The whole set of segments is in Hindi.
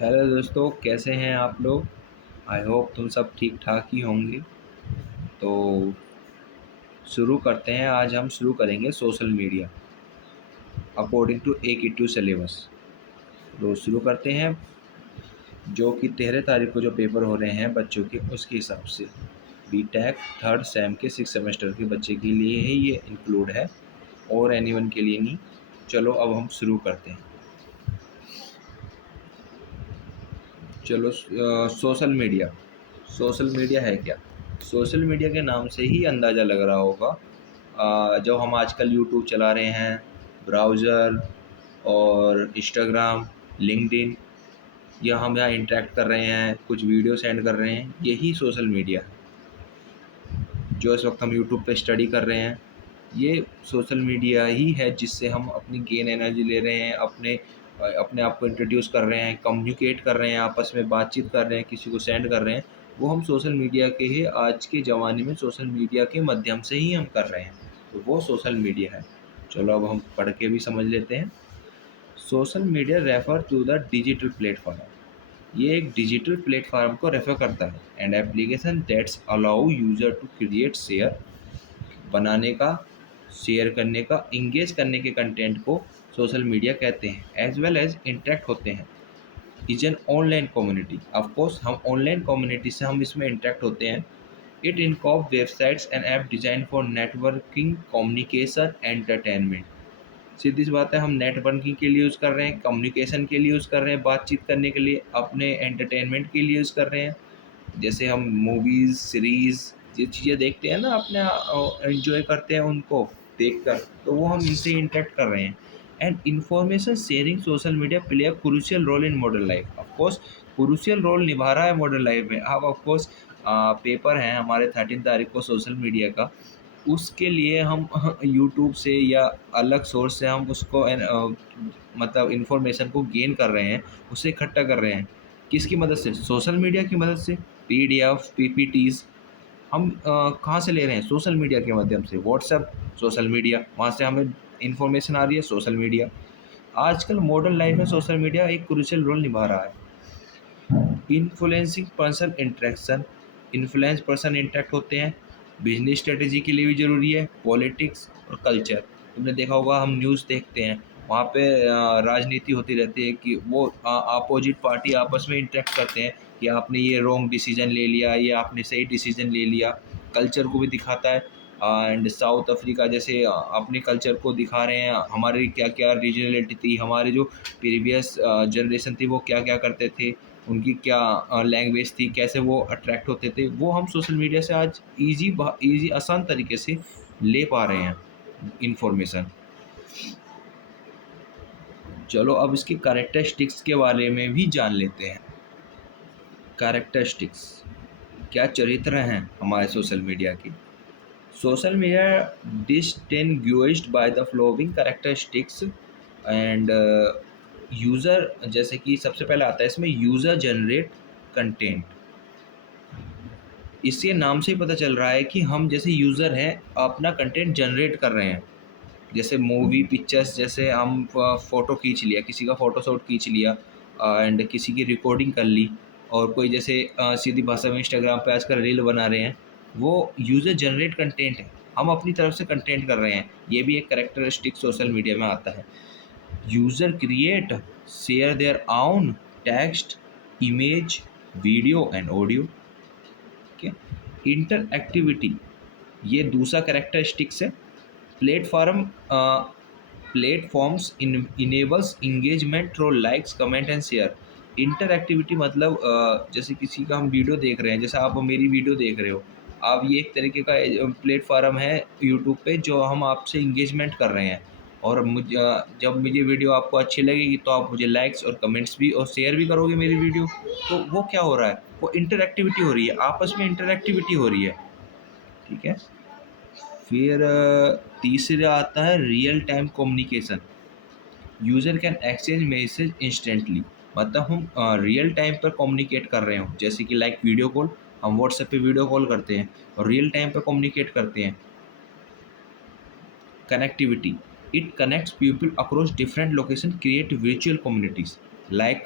हेलो दोस्तों, कैसे हैं आप लोग। आई होप तुम सब ठीक ठाक ही होंगे। तो शुरू करते हैं। आज हम शुरू करेंगे social media according to A syllabus. तो शुरू करते हैं, जो कि 13 तारीख को जो पेपर हो रहे हैं बच्चों के, उसके हिसाब से B.Tech थर्ड सेम के 6 सेमेस्टर के बच्चे के लिए ही ये इंक्लूड है और एनीवन के लिए नहीं। चलो अब हम शुरू करते हैं। चलो, सोशल मीडिया। सोशल मीडिया है क्या? सोशल मीडिया के नाम से ही अंदाज़ा लग रहा होगा। जो हम आजकल यूट्यूब चला रहे हैं, ब्राउज़र और इंस्टाग्राम, लिंक्डइन, या हम यहाँ इंटरेक्ट कर रहे हैं, कुछ वीडियो सेंड कर रहे हैं, यही सोशल मीडिया है। जो इस वक्त हम यूट्यूब पे स्टडी कर रहे हैं, ये सोशल मीडिया ही है, जिससे हम अपनी गेन एनर्जी ले रहे हैं, अपने आप को इंट्रोड्यूस कर रहे हैं, कम्युनिकेट कर रहे हैं, आपस में बातचीत कर रहे हैं, किसी को सेंड कर रहे हैं। वो हम सोशल मीडिया के ही, आज के ज़माने में सोशल मीडिया के माध्यम से ही हम कर रहे हैं। तो वो सोशल मीडिया है। चलो अब हम पढ़ के भी समझ लेते हैं। Social media refer to the digital platform. ये एक डिजिटल प्लेटफॉर्म को रेफर करता है। And application that's allow user to create, share, बनाने का, शेयर करने का, इंगेज करने के कंटेंट को सोशल मीडिया कहते हैं। एज वेल एज इंटरेक्ट होते हैं। इज एन ऑनलाइन कम्युनिटी। ऑफकोर्स हम ऑनलाइन कम्युनिटी से हम इसमें इंटरेक्ट होते हैं। इट इनकॉप websites and app design for networking, communication, entertainment. सीधी सी बात है, हम नेटवर्किंग के लिए यूज़ कर रहे हैं, कम्युनिकेशन के लिए यूज़ कर रहे हैं, बातचीत करने के लिए, अपने एंटरटेनमेंट के लिए यूज़ कर रहे हैं। जैसे हम मूवीज़, सीरीज़, ये चीज़ें देखते हैं ना, अपने एंजॉय करते हैं उनको देखकर, तो वो हम इनसे इंटरेक्ट कर रहे हैं। And information sharing, social media play a crucial role in modern life. Of course crucial role निभा रहा है मॉडर्न लाइफ में। अब ऑफकोर्स पेपर हैं हमारे 13 तारीख को सोशल मीडिया का, उसके लिए हम यूट्यूब से या अलग सोर्स से हम उसको मतलब इन्फॉर्मेशन को गेन कर रहे हैं, उसे इकट्ठा कर रहे हैं। किसकी मदद से? सोशल मीडिया की मदद से। PDF, PPTs हम कहाँ से ले रहे हैं? सोशल मीडिया के माध्यम से। व्हाट्सएप सोशल मीडिया, वहाँ से हमें इन्फॉर्मेशन आ रही है, सोशल मीडिया। आजकल मॉडर्न लाइफ में सोशल मीडिया एक क्रूशियल रोल निभा रहा है। Influencing person interaction, influence person interact होते हैं। बिजनेस स्ट्रेटेजी के लिए भी ज़रूरी है। पॉलिटिक्स और कल्चर, तुमने देखा होगा, हम न्यूज़ देखते हैं, वहाँ पे राजनीति होती रहती है कि वो अपोजिट पार्टी आपस में इंटरेक्ट करते हैं कि आपने ये रॉन्ग डिसीजन ले लिया, ये आपने सही डिसीजन ले लिया। कल्चर को भी दिखाता है। एंड साउथ अफ्रीका जैसे अपने कल्चर को दिखा रहे हैं, हमारी क्या क्या रीजनलिटी थी, हमारे जो प्रीवियस जनरेशन थी वो क्या क्या करते थे, उनकी क्या लैंग्वेज थी, कैसे वो अट्रैक्ट होते थे, वो हम सोशल मीडिया से आज ईज़ी आसान तरीके से ले पा रहे हैं इन्फॉर्मेशन। चलो अब इसके कैरेक्टरिस्टिक्स के बारे में भी जान लेते हैं। कैरेक्टरिस्टिक्स, क्या चरित्र हैं हमारे सोशल मीडिया की। Social media distinguished by the flowing characteristics end user, जैसे कि सबसे पहले आता है इसमें यूज़र जनरेट कंटेंट। इसके नाम से ही पता चल रहा है कि हम जैसे यूज़र हैं, अपना कंटेंट जनरेट कर रहे हैं। जैसे मूवी, पिक्चर्स, जैसे हम फ़ोटो खींच लिया, किसी का फ़ोटोशॉट खींच लिया एंड किसी की रिकॉर्डिंग कर ली, और कोई जैसे सीधी भाषा में इंस्टाग्राम पे आजकल रील बना रहे हैं, वो यूज़र जनरेट कंटेंट है। हम अपनी तरफ से कंटेंट कर रहे हैं। ये भी एक कैरेक्टरिस्टिक सोशल मीडिया में आता है। User create, share their own text, image, video and audio. ठीक है। इंटरएक्टिविटी, ये दूसरा कैरेक्टरिस्टिक्स है। Platform platforms enables engagement through likes, comment and share. Interactivity मतलब जैसे किसी का हम वीडियो देख रहे हैं, जैसे आप मेरी वीडियो देख रहे हो, आप, ये एक तरीके का प्लेटफॉर्म है यूट्यूब पे, जो हम आपसे इंगेजमेंट कर रहे हैं। और जब मुझे वीडियो आपको अच्छी लगेगी तो आप मुझे लाइक्स और कमेंट्स भी और शेयर भी करोगे मेरी वीडियो। तो वो क्या हो रहा है? वो इंटरएक्टिविटी हो रही है, आपस में इंटरएक्टिविटी हो रही है। ठीक है। फिर तीसरा आता है real time communication. User can exchange message instantly, मतलब हम रियल टाइम पर कम्युनिकेट कर रहे हो, जैसे कि लाइक वीडियो कॉल, हम व्हाट्सएप पे वीडियो कॉल करते हैं और रियल टाइम पर कम्युनिकेट करते हैं। Connectivity, it connects people across different location, create virtual communities. Like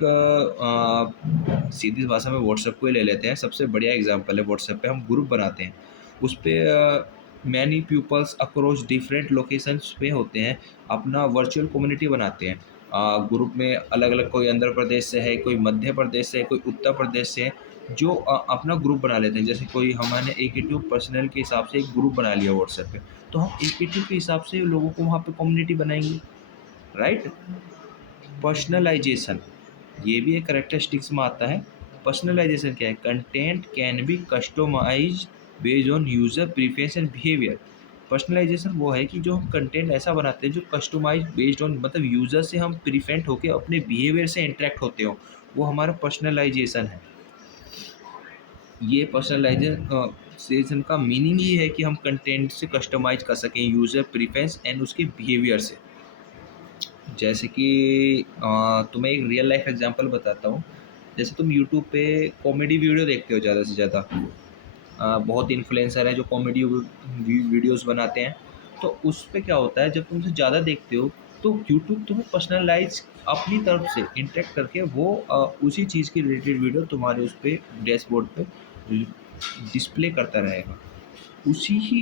सीधी भाषा में व्हाट्सएप को ही ले लेते हैं, सबसे बढ़िया एग्जांपल है। व्हाट्सएप पे हम ग्रुप बनाते हैं, उस पर many peoples across different locations पे होते हैं, अपना वर्चुअल कम्युनिटी बनाते हैं। ग्रुप में अलग अलग, कोई आंध्र प्रदेश से है, कोई मध्य प्रदेश से है, कोई उत्तर प्रदेश से है, जो अपना ग्रुप बना लेते हैं। जैसे कोई हमने एकेटिव पर्सनल के हिसाब से एक ग्रुप बना लिया व्हाट्सएप पे, तो हम एकेटिव के हिसाब से लोगों को वहाँ पे कम्युनिटी बनाएंगे, राइट। पर्सनलाइजेशन, ये भी एक करेक्टरिस्टिक्स में आता है। पर्सनलाइजेशन क्या है? Content can be customise based on user preference and behaviour. Personalisation वो है कि जो हम कंटेंट ऐसा बनाते हैं जो कस्टमाइज बेस्ड ऑन, मतलब यूज़र से हम प्रीफरेंट होकर अपने बिहेवियर से इंटरेक्ट होते हो, वो हमारा पर्सनलाइजेशन है। ये पर्सनलाइजेशन का मीनिंग ये है कि हम कंटेंट से कस्टमाइज कर सकें यूज़र प्रीफरेंस एंड उसके बिहेवियर से। जैसे कि तुम्हें एक रियल लाइफ एग्जांपल बताता हूँ। जैसे तुम यूट्यूब पे कॉमेडी वीडियो देखते हो ज़्यादा से ज़्यादा, बहुत इन्फ्लुएंसर हैं जो कॉमेडी वीडियोस बनाते हैं। तो उस पे क्या होता है, जब तुम उसे ज़्यादा देखते हो तो यूट्यूब तुम्हें पर्सनलाइज अपनी तरफ से इंटरेक्ट करके वो उसी चीज़ की रिलेटेड वीडियो तुम्हारे उस पर डैशबोर्ड पे डिस्प्ले करता रहेगा, उसी ही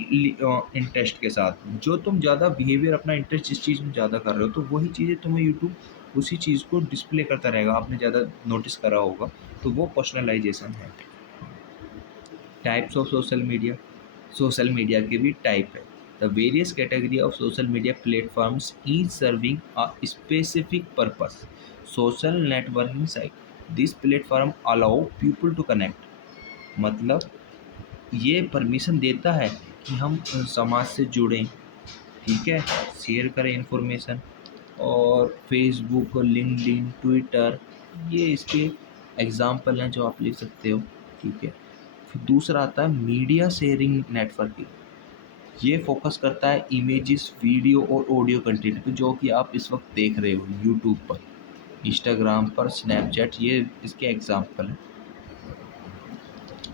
इंटरेस्ट के साथ। जो तुम ज़्यादा बिहेवियर, अपना इंटरेस्ट जिस चीज़ में ज़्यादा कर रहे हो, तो वही चीज़ें तुम्हें यूट्यूब उसी चीज़ को डिस्प्ले करता रहेगा। आपने ज़्यादा नोटिस करा होगा, तो वो पर्सनलाइजेशन है। टाइप्स ऑफ सोशल मीडिया के भी टाइप है। The various category of social media platforms each serving a specific purpose. Social networking site this platform allow people to connect, मतलब ये परमिशन देता है कि हम समाज से जुड़ें, ठीक है, शेयर करें इन्फॉर्मेशन। और फेसबुक, लिंक्डइन, ट्विटर, ये इसके एग्जाम्पल हैं जो आप लिख सकते हो, ठीक है। फिर दूसरा आता है मीडिया शेयरिंग नेटवर्किंग। ये फोकस करता है इमेजेस, वीडियो और ऑडियो कंटेंट पे, जो कि आप इस वक्त देख रहे हो यूट्यूब पर, इंस्टाग्राम पर, स्नैपचैट, ये इसके एग्जाम्पल हैं।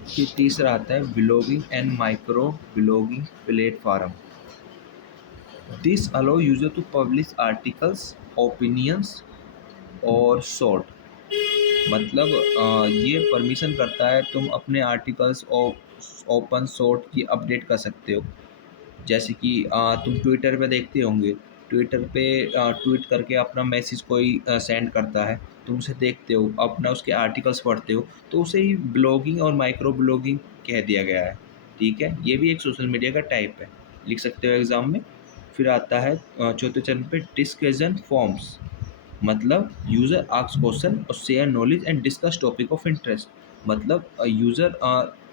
फिर तीसरा आता है blogging and micro blogging platform. This allow user to publish articles, opinions और शॉर्ट, मतलब ये परमिशन करता है तुम अपने आर्टिकल्स और ओपन शॉर्ट की अपडेट कर सकते हो। जैसे कि तुम ट्विटर पे देखते होंगे, ट्विटर पे ट्वीट करके अपना मैसेज कोई सेंड करता है, तुम उसे देखते हो, अपना उसके आर्टिकल्स पढ़ते हो, तो उसे ही ब्लॉगिंग और माइक्रो ब्लॉगिंग कह दिया गया है, ठीक है। ये भी एक सोशल मीडिया का टाइप है, लिख सकते हो एग्ज़ाम में। फिर आता है चौथे चरण पे डिस्कशन फॉर्म्स, मतलब यूज़र आस्क क्वेश्चन और share knowledge and discuss topic of interest. मतलब यूज़र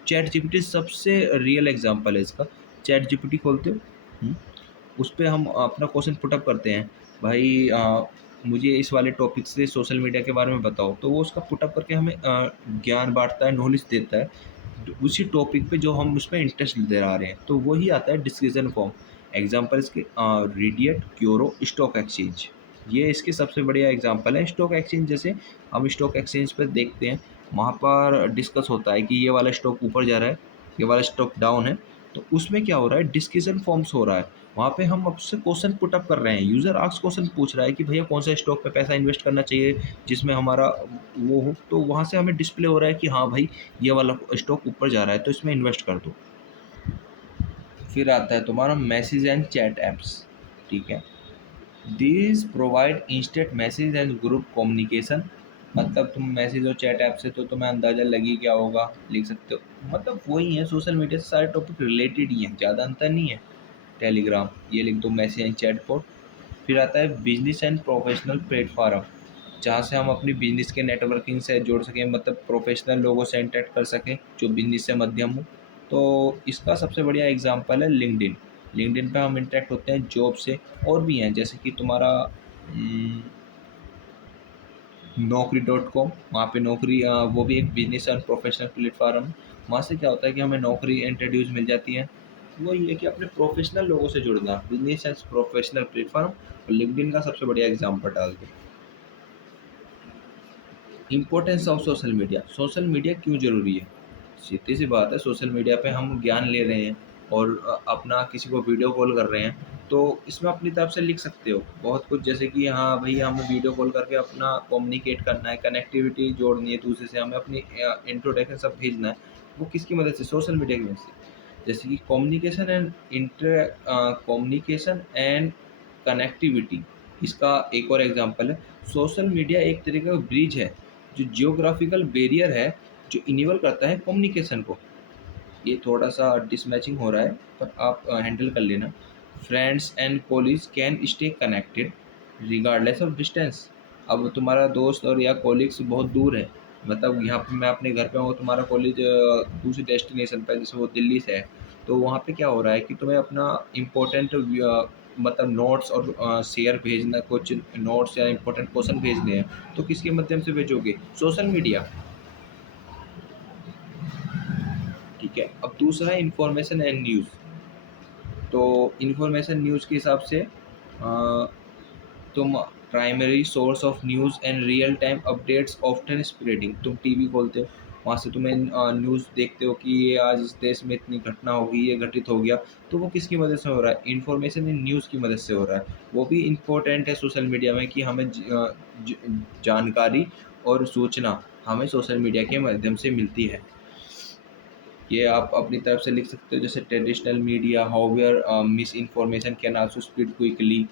चैट जीपीटी सबसे रियल एग्जांपल है इसका। चैट जीपीटी खोलते हो, उस पे हम अपना क्वेश्चन पुटअप करते हैं, भाई मुझे इस वाले टॉपिक से सोशल मीडिया के बारे में बताओ, तो वो उसका पुटअप करके हमें ज्ञान बांटता है, नॉलेज देता है उसी टॉपिक पे जो हम उसमें इंटरेस्ट ले रहा रहे हैं, तो वही आता है डिस्कशन फॉर्म। एग्जाम्पल इसके रेडियट, क्योरो, स्टॉक एक्सचेंज, ये इसके सबसे बढ़िया एग्जांपल है। स्टॉक एक्सचेंज, जैसे हम स्टॉक एक्सचेंज पर देखते हैं, वहाँ पर डिस्कस होता है कि ये वाला स्टॉक ऊपर जा रहा है, ये वाला स्टॉक डाउन है, तो उसमें क्या हो रहा है, डिस्कशन फॉर्म्स हो रहा है। वहाँ पे हम आपसे क्वेश्चन पुटअप कर रहे हैं, यूज़र आस्क क्वेश्चन पूछ रहा है कि भैया कौन सा स्टॉक पे पैसा इन्वेस्ट करना चाहिए जिसमें हमारा वो हो, तो वहाँ से हमें डिस्प्ले हो रहा है कि हाँ भाई ये वाला स्टॉक ऊपर जा रहा है तो इसमें इन्वेस्ट कर दो। फिर आता है तुम्हारा मैसेज एंड चैट ऐप्स, ठीक है। These provide instant message and group communication, मतलब तुम मैसेज और चैट ऐप से तो तुम्हें अंदाज़ा लगी क्या होगा, लिख सकते हो, मतलब वही है, सोशल मीडिया से सारे टॉपिक रिलेटेड ही हैं, ज़्यादा अंतर नहीं है। टेलीग्राम, ये लिख दो, मैसेज एंड चैट बॉट। फिर आता है बिजनेस एंड प्रोफेशनल प्लेटफॉर्म, जहाँ से हम अपनी बिजनेस के नेटवर्किंग से जोड़ सकें, मतलब प्रोफेशनल लोगों से इंटरेक्ट कर सकें जो बिजनेस से मध्यम हो। तो इसका सबसे बढ़िया एग्जांपल है लिंक्डइन। लिंक्डइन पे हम इंटरेक्ट होते हैं जॉब से, और भी हैं जैसे कि तुम्हारा Naukri.com, वहाँ पे नौकरी, वो भी एक बिजनेस एंड प्रोफेशनल प्लेटफॉर्म। वहाँ से क्या होता है कि हमें नौकरी इंट्रोड्यूस मिल जाती है। वही है कि अपने प्रोफेशनल लोगों से जुड़ना, बिजनेस एंड प्रोफेशनल प्लेटफॉर्म। और लिंक्डइन का सबसे बढ़िया एग्जाम्पल डाल के। इम्पोर्टेंस ऑफ सोशल मीडिया क्यों ज़रूरी है? सीधी सी बात है, सोशल मीडिया पे हम ज्ञान ले रहे हैं और अपना किसी को वीडियो कॉल कर रहे हैं, तो इसमें अपनी तरफ से लिख सकते हो बहुत कुछ, जैसे कि हाँ भैया हमें वीडियो कॉल करके अपना कम्युनिकेट करना है, कनेक्टिविटी जोड़नी है दूसरे से, हमें अपनी इंट्रोडक्शन सब भेजना है। वो किसकी मदद से? सोशल मीडिया की मदद से। जैसे कि कम्युनिकेशन एंड कनेक्टिविटी, इसका एक और एग्जांपल है। सोशल मीडिया एक तरीके का ब्रिज है, जो जियोग्राफिकल बैरियर है, जो इनेबल करता है कम्युनिकेशन को। ये थोड़ा सा डिसमैचिंग हो रहा है, पर आप हैंडल कर लेना। Friends and colleagues can stay connected regardless of distance. अब तुम्हारा दोस्त और या कॉलीग्स बहुत दूर है, मतलब यहाँ पे मैं अपने घर पे हूँ, तुम्हारा कॉलेज दूसरी डेस्टिनेशन पे, जैसे वो दिल्ली से है, तो वहाँ पे क्या हो रहा है कि तुम्हें अपना इम्पोर्टेंट मतलब नोट्स और शेयर भेजना, कुछ नोट्स या इम्पोर्टेंट क्वेश्चन भेजने हैं, तो किसके माध्यम से भेजोगे? Social media. ठीक है। अब दूसरा है इंफॉर्मेशन एंड न्यूज़। तो इंफॉर्मेशन न्यूज़ के हिसाब से तुम primary source of news and real time updates often spreading. तुम टीवी खोलते हो, वहाँ से तुम्हें न्यूज़ देखते हो कि ये आज इस देश में इतनी घटना होगी, ये घटित हो गया। तो वो किसकी मदद से हो रहा है? इंफॉर्मेशन इन न्यूज़ की मदद से हो रहा है। वो भी इम्पोर्टेंट है सोशल मीडिया में, कि हमें जानकारी और सूचना हमें सोशल मीडिया के माध्यम से मिलती है। ये आप अपनी तरफ से लिख सकते हो, जैसे traditional media however miss information can also spread quickly.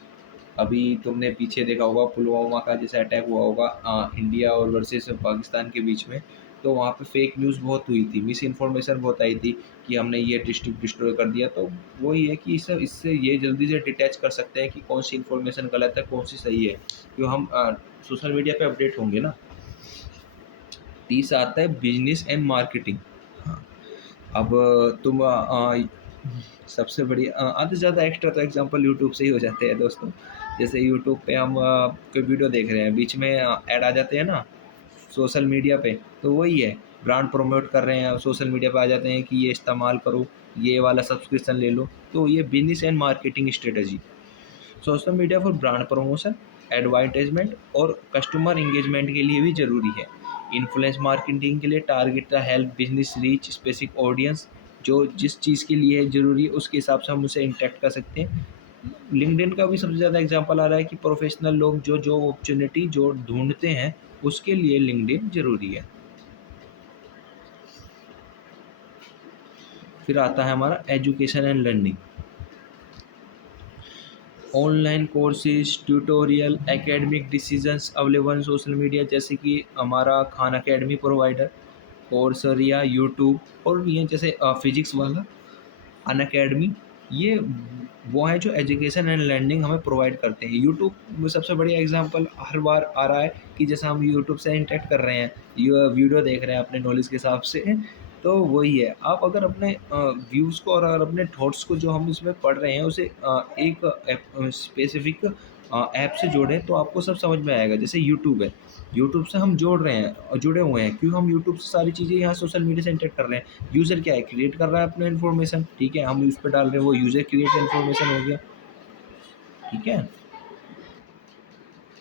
अभी तुमने पीछे देखा होगा पुलवामा का जैसे अटैक हुआ होगा इंडिया और वर्सेस पाकिस्तान के बीच में, तो वहाँ पे फेक न्यूज़ बहुत हुई थी, मिस इन्फॉर्मेशन बहुत आई थी कि हमने ये डिस्ट्रिक्ट डिस्ट्रॉय कर दिया। तो वही है कि इससे इससे ये जल्दी से डिटैच कर सकते हैं कि कौन सी इन्फॉर्मेशन गलत है, कौन सी सही है, क्यों हम सोशल मीडिया पे अपडेट होंगे ना। तीसरा आता है बिजनेस एंड मार्केटिंग। हाँ, अब तुम सबसे बड़ी आधे से ज़्यादा एक्स्ट्रा तो एग्जांपल यूट्यूब से ही हो जाते हैं दोस्तों। जैसे यूट्यूब पे हम कोई वीडियो देख रहे हैं, बीच में ऐड आ जाते हैं ना सोशल मीडिया पे, तो वही है, ब्रांड प्रमोट कर रहे हैं, सोशल मीडिया पे आ जाते हैं कि ये इस्तेमाल करो, ये वाला सब्सक्रिप्शन ले लो। तो ये business and marketing strategy. Social media for brand promotion, advertisement और कस्टमर इंगेजमेंट के लिए भी ज़रूरी है। इन्फ्लुएंस मार्केटिंग के लिए target the help business reach specific audience, जो जिस चीज़ के लिए ज़रूरी है उसके हिसाब से हम उसे इंटरेक्ट कर सकते हैं। लिंक्डइन का भी सबसे ज़्यादा एग्जांपल आ रहा है कि प्रोफेशनल लोग जो जो अपॉर्चुनिटी जो ढूंढते हैं उसके लिए लिंक्डइन ज़रूरी है। फिर आता है हमारा education and learning. Online courses, tutorial, academic decisions available social media, जैसे कि हमारा खान अकेडमी प्रोवाइडर, कोर्सरिया, यूट्यूब, और ये जैसे फिजिक्स वाला अन अकेडमी। ये वो है जो एजुकेशन एंड लर्निंग हमें प्रोवाइड करते हैं। यूट्यूब में सबसे बढ़िया एग्जांपल हर बार आ रहा है कि जैसे हम यूट्यूब से इंटरेक्ट कर रहे हैं, ये वीडियो देख रहे हैं अपने नॉलेज के हिसाब से, तो वही है। आप अगर अपने व्यूज़ को और अगर अपने थॉट्स को जो हम इसमें पढ़ रहे हैं उसे एक स्पेसिफिक ऐप से जोड़ें तो आपको सब समझ में आएगा। जैसे यूट्यूब है, यूट्यूब से हम जोड़ रहे हैं और जुड़े हुए हैं, क्यों? हम यूट्यूब से सारी चीज़ें यहाँ सोशल मीडिया से इंटरेक्ट कर रहे हैं। यूज़र क्या है? क्रिएट कर रहा है अपना इन्फॉर्मेशन, ठीक है, हम उस पर डाल रहे हैं, वो यूज़र क्रिएट इन्फॉर्मेशन हो गया। ठीक है।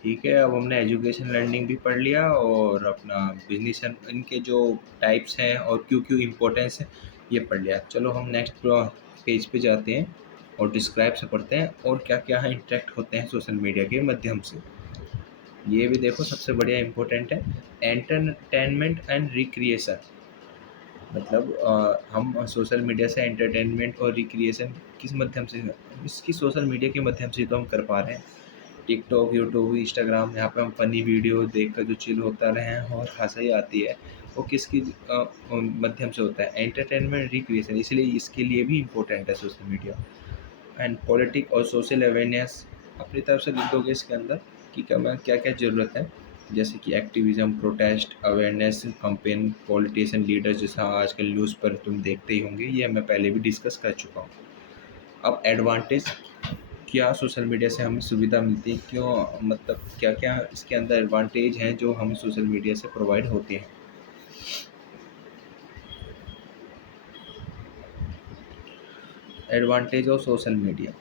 ठीक है, अब हमने एजुकेशन लर्निंग भी पढ़ लिया और अपना बिजनेस इनके जो टाइप्स हैं और क्यों क्यों इम्पोर्टेंस है ये पढ़ लिया। चलो हम नेक्स्ट पेज पे जाते हैं और डिस्क्राइब से पढ़ते हैं और क्या क्या है इंटरेक्ट होते हैं सोशल मीडिया के माध्यम से। ये भी देखो सबसे बढ़िया इम्पोर्टेंट है, एंटरटेनमेंट एंड रिक्रिएशन। मतलब हम सोशल मीडिया से एंटरटेनमेंट और रिक्रिएशन किस माध्यम से? इसकी सोशल मीडिया के माध्यम से तो हम कर पा रहे हैं। टिकटॉक, यूट्यूब, इंस्टाग्राम, यहाँ पे हम फ़नी वीडियो देख कर जो चिल होता रहे हैं और हँसी आती है, वो किसकी माध्यम से होता है? Entertainment recreation. इसलिए इसके लिए भी इम्पोर्टेंट है सोशल मीडिया। एंड पॉलिटिक और सोशल अवेयरनेस अपनी तरफ से लिख दोगे इसके अंदर कि क्या क्या ज़रूरत है, जैसे कि activism, protest, awareness campaign, politician leaders, जैसा आजकल न्यूज़ पर तुम देखते ही होंगे, ये मैं पहले भी डिस्कस कर चुका हूँ। अब एडवांटेज, क्या सोशल मीडिया से हमें सुविधा मिलती है, क्यों, मतलब क्या क्या इसके अंदर एडवांटेज हैं जो हमें सोशल मीडिया से प्रोवाइड होते हैं। Advantage of social media,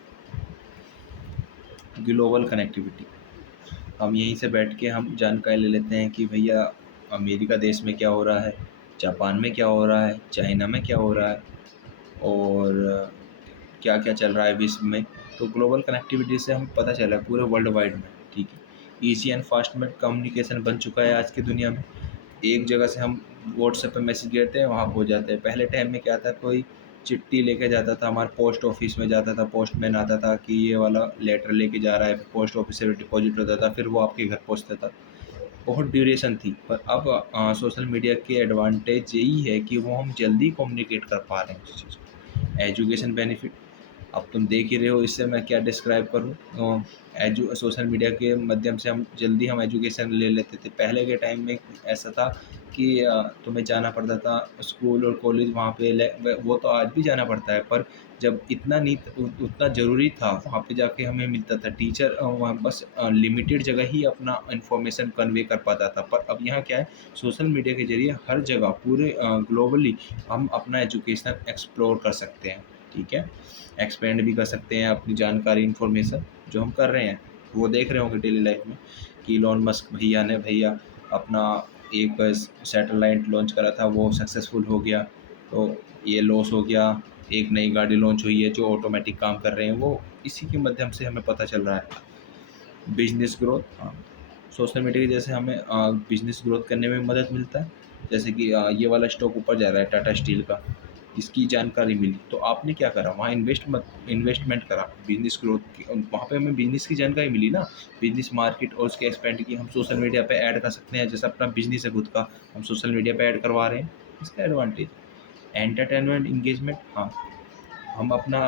global connectivity. हम यहीं से बैठ के हम जानकारी ले लेते हैं कि भैया अमेरिका देश में क्या हो रहा है, जापान में क्या हो रहा है, चाइना में क्या हो रहा है, और क्या क्या चल रहा है विश्व में। तो ग्लोबल कनेक्टिविटी से हमें पता चला है पूरे वर्ल्ड वाइड में, ठीक है। ईजी एंड फास्ट में कम्युनिकेशन बन चुका है आज की दुनिया में। एक जगह से हम व्हाट्सएप पे मैसेज करते हैं, वहाँ पहुँच जाते हैं। पहले टाइम में क्या था, कोई चिट्ठी लेके जाता था, हमारे पोस्ट ऑफिस में जाता था, पोस्टमैन आता था कि ये वाला लेटर लेके जा रहा है, फिर पोस्ट ऑफिस से डिपॉजिट होता था, फिर वो आपके घर पहुँचता था। बहुत ड्यूरेशन थी। पर अब सोशल मीडिया के एडवांटेज यही है कि वो हम जल्दी कम्युनिकेट कर पा रहे हैं उस चीज़ को। एजुकेशन बेनिफिट, अब तुम देख ही रहे हो, इससे मैं क्या डिस्क्राइब करूँ। सोशल मीडिया के माध्यम से हम एजुकेशन ले लेते थे। पहले के टाइम में ऐसा था कि तुम्हें जाना पड़ता था स्कूल और कॉलेज, वहाँ पे वो तो आज भी जाना पड़ता है, पर जब इतना नहीं उतना ज़रूरी था, वहाँ पे जाके हमें मिलता था टीचर, वहाँ बस लिमिटेड जगह ही अपना इन्फॉर्मेशन कन्वे कर पाता था। पर अब यहाँ क्या है, सोशल मीडिया के ज़रिए हर जगह पूरे ग्लोबली हम अपना एजुकेशन एक्सप्लोर कर सकते हैं, ठीक है। एक्सपेंड भी कर सकते हैं अपनी जानकारी, इन्फॉर्मेशन जो हम कर रहे हैं। वो देख रहे होंगे डेली लाइफ में कि इलॉन मस्क भैया अपना एक सैटेलाइट लॉन्च करा था, वो सक्सेसफुल हो गया, तो ये लॉस हो गया। एक नई गाड़ी लॉन्च हुई है जो ऑटोमेटिक काम कर रहे हैं, वो इसी के माध्यम से हमें पता चल रहा है। बिजनेस ग्रोथ, हाँ, सोशल मीडिया की जैसे हमें बिजनेस ग्रोथ करने में मदद मिलता है। जैसे कि ये वाला स्टॉक ऊपर जा रहा है टाटा स्टील का, इसकी जानकारी मिली तो आपने क्या करा, वहाँ इन्वेस्टमेंट करा, बिजनेस ग्रोथ की, वहाँ पे हमें बिजनेस की जानकारी मिली ना, बिजनेस मार्केट और उसके एक्सपेंड की हम सोशल मीडिया पे ऐड कर सकते हैं। जैसे अपना बिजनेस है खुद का, हम सोशल मीडिया पे ऐड करवा रहे हैं, इसका एडवांटेज। एंटरटेनमेंट इंगेजमेंट, हाँ, हम अपना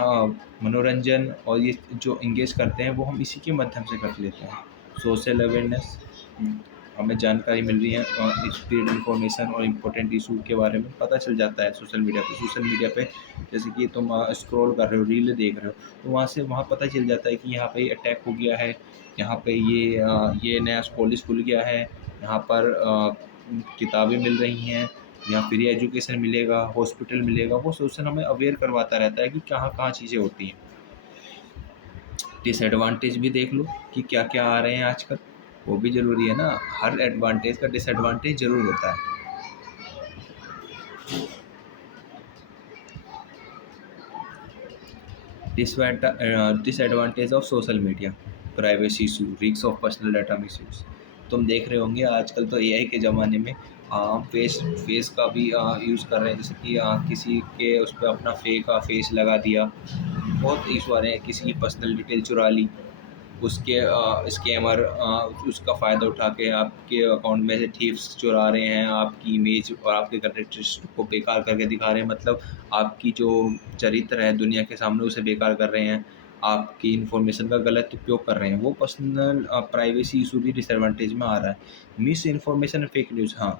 मनोरंजन और ये जो इंगेज करते हैं वो हम इसी के माध्यम से कर लेते हैं। सोशल अवेयरनेस, हमें जानकारी मिल रही है और स्पीड इन्फॉर्मेशन और इम्पोर्टेंट इशू के बारे में पता चल जाता है सोशल मीडिया पे। सोशल मीडिया पे जैसे कि तुम स्क्रॉल कर रहे हो, रील देख रहे हो, तो वहाँ पता चल जाता है कि यहाँ पे अटैक हो गया है, यहाँ पे ये नया कॉलेज खुल गया है, यहाँ पर किताबें मिल रही हैं, या फ्री एजुकेशन मिलेगा, हॉस्पिटल मिलेगा। वो सोशल हमें अवेयर करवाता रहता है कि कहाँ कहाँ चीज़ें होती हैं। डिसएडवांटेज भी देख लो कि क्या क्या आ रहे हैं आजकल, वो भी ज़रूरी है ना। हर एडवांटेज का डिसएडवांटेज ज़रूर होता है। Disadvantage of social media, privacy issue, risk of personal data misuse. तुम देख रहे होंगे आजकल तो एआई के ज़माने में फेस का भी यूज़ कर रहे हैं। जैसे कि किसी के उस पर अपना फेस लगा दिया, बहुत इशू आ रहे हैं। किसी की पर्सनल डिटेल चुरा ली, उसके स्कैमर उसका फ़ायदा उठा के आपके अकाउंट में से थीव्स चुरा रहे हैं, आपकी इमेज और आपके कैरेक्टरिस्टिक को बेकार करके दिखा रहे हैं। मतलब आपकी जो चरित्र है दुनिया के सामने उसे बेकार कर रहे हैं, आपकी इन्फॉर्मेशन का गलत उपयोग कर रहे हैं। वो पर्सनल प्राइवेसी इशू भी डिसएडवांटेज में आ रहा है। मिस इन्फॉर्मेशन, फेक न्यूज़, हाँ,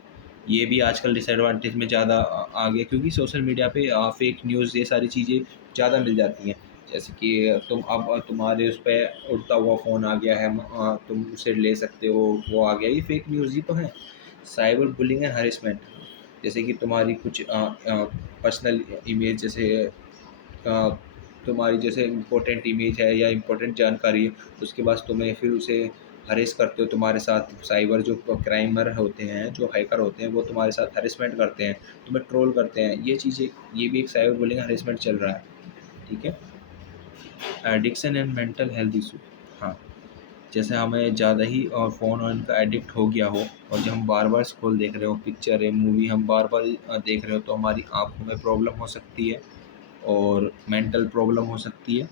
ये भी आजकल डिसएडवांटेज में ज़्यादा आ गया, क्योंकि सोशल मीडिया पे फेक न्यूज़ ये सारी चीज़ें ज़्यादा मिल जाती हैं। जैसे कि तुम्हारे उस पे उड़ता हुआ फ़ोन आ गया है, तुम उसे ले सकते हो, वो आ गया, ये फेक न्यूज़ ही तो है। साइबर बुलिंग एंड हरेसमेंट, जैसे कि तुम्हारी कुछ पर्सनल इमेज, जैसे अ, तुम्हारी जैसे इम्पोर्टेंट इमेज है या इम्पोर्टेंट जानकारी है, उसके बाद तुम्हें फिर उसे हरेस करते हो। तुम्हारे साथ साइबर जो क्राइमर होते हैं, जो हैकर होते हैं, वो तुम्हारे साथ हरेसमेंट करते हैं, तुम्हें ट्रोल करते हैं। ये चीज़ें, ये भी एक साइबर बुलिंग हरेसमेंट चल रहा है, ठीक है। Addiction and mental health issue, हाँ, जैसे हमें ज़्यादा ही और फ़ोन और इनका एडिक्ट हो गया हो, और जब हम बार बार स्क्रॉल देख रहे हो, पिक्चर है, मूवी हम बार बार देख रहे हो, तो हमारी आँखों में प्रॉब्लम हो सकती है और मेंटल प्रॉब्लम हो सकती है।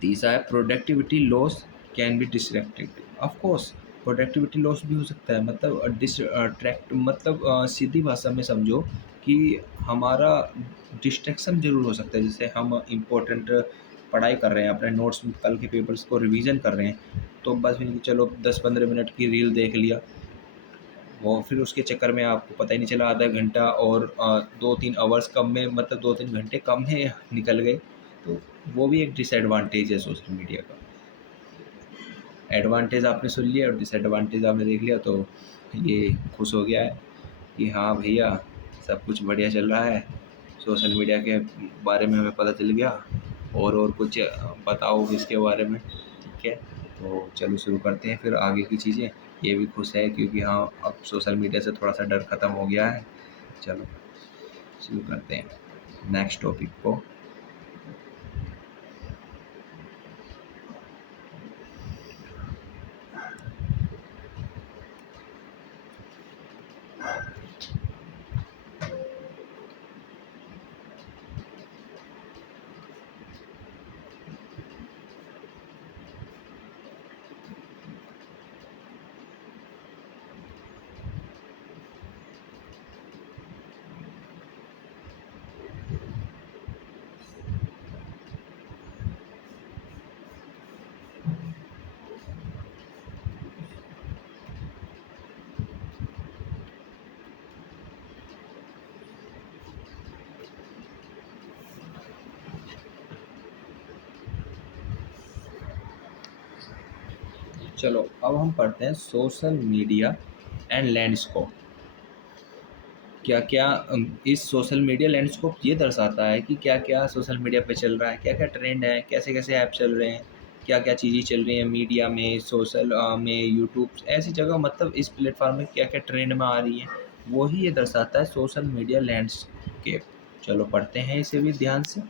तीसरा है productivity loss can be distracted, of course productivity loss भी हो सकता है। मतलब डिस्ट्रैक्ट, मतलब सीधी भाषा में समझो कि हमारा डिस्ट्रैक्शन ज़रूर हो सकता है। जैसे हम इम्पोर्टेंट पढ़ाई कर रहे हैं, अपने नोट्स कल के पेपर्स को रिवीजन कर रहे हैं, तो बस चलो 10-15 मिनट की रील देख लिया, वो फिर उसके चक्कर में आपको पता ही नहीं चला आधा घंटा और 2-3 आवर्स कम में, मतलब 2-3 घंटे कम में निकल गए। तो वो भी एक डिसएडवांटेज है सोशल मीडिया का। एडवांटेज आपने सुन लिया और डिसएडवांटेज आपने देख लिया, तो ये खुश हो गया है कि हाँ भैया, सब कुछ बढ़िया चल रहा है, सोशल मीडिया के बारे में हमें पता चल गया। और कुछ बताओ इसके बारे में, ठीक है। तो चलो शुरू करते हैं फिर आगे की चीज़ें। ये भी खुश है क्योंकि हाँ, अब सोशल मीडिया से थोड़ा सा डर ख़त्म हो गया है। चलो शुरू करते हैं नेक्स्ट टॉपिक को। चलो अब हम पढ़ते हैं सोशल मीडिया एंड लैंडस्केप। क्या क्या इस सोशल मीडिया लैंडस्केप ये दर्शाता है कि क्या क्या सोशल मीडिया पे चल रहा है, क्या क्या ट्रेंड है, कैसे कैसे ऐप चल रहे हैं, क्या क्या चीज़ें चल रही हैं मीडिया में, सोशल में, यूट्यूब ऐसी जगह, मतलब इस प्लेटफॉर्म में क्या क्या ट्रेंड में आ रही है, वही ये दर्शाता है सोशल मीडिया लैंडस्केप। चलो पढ़ते हैं इसे भी ध्यान से।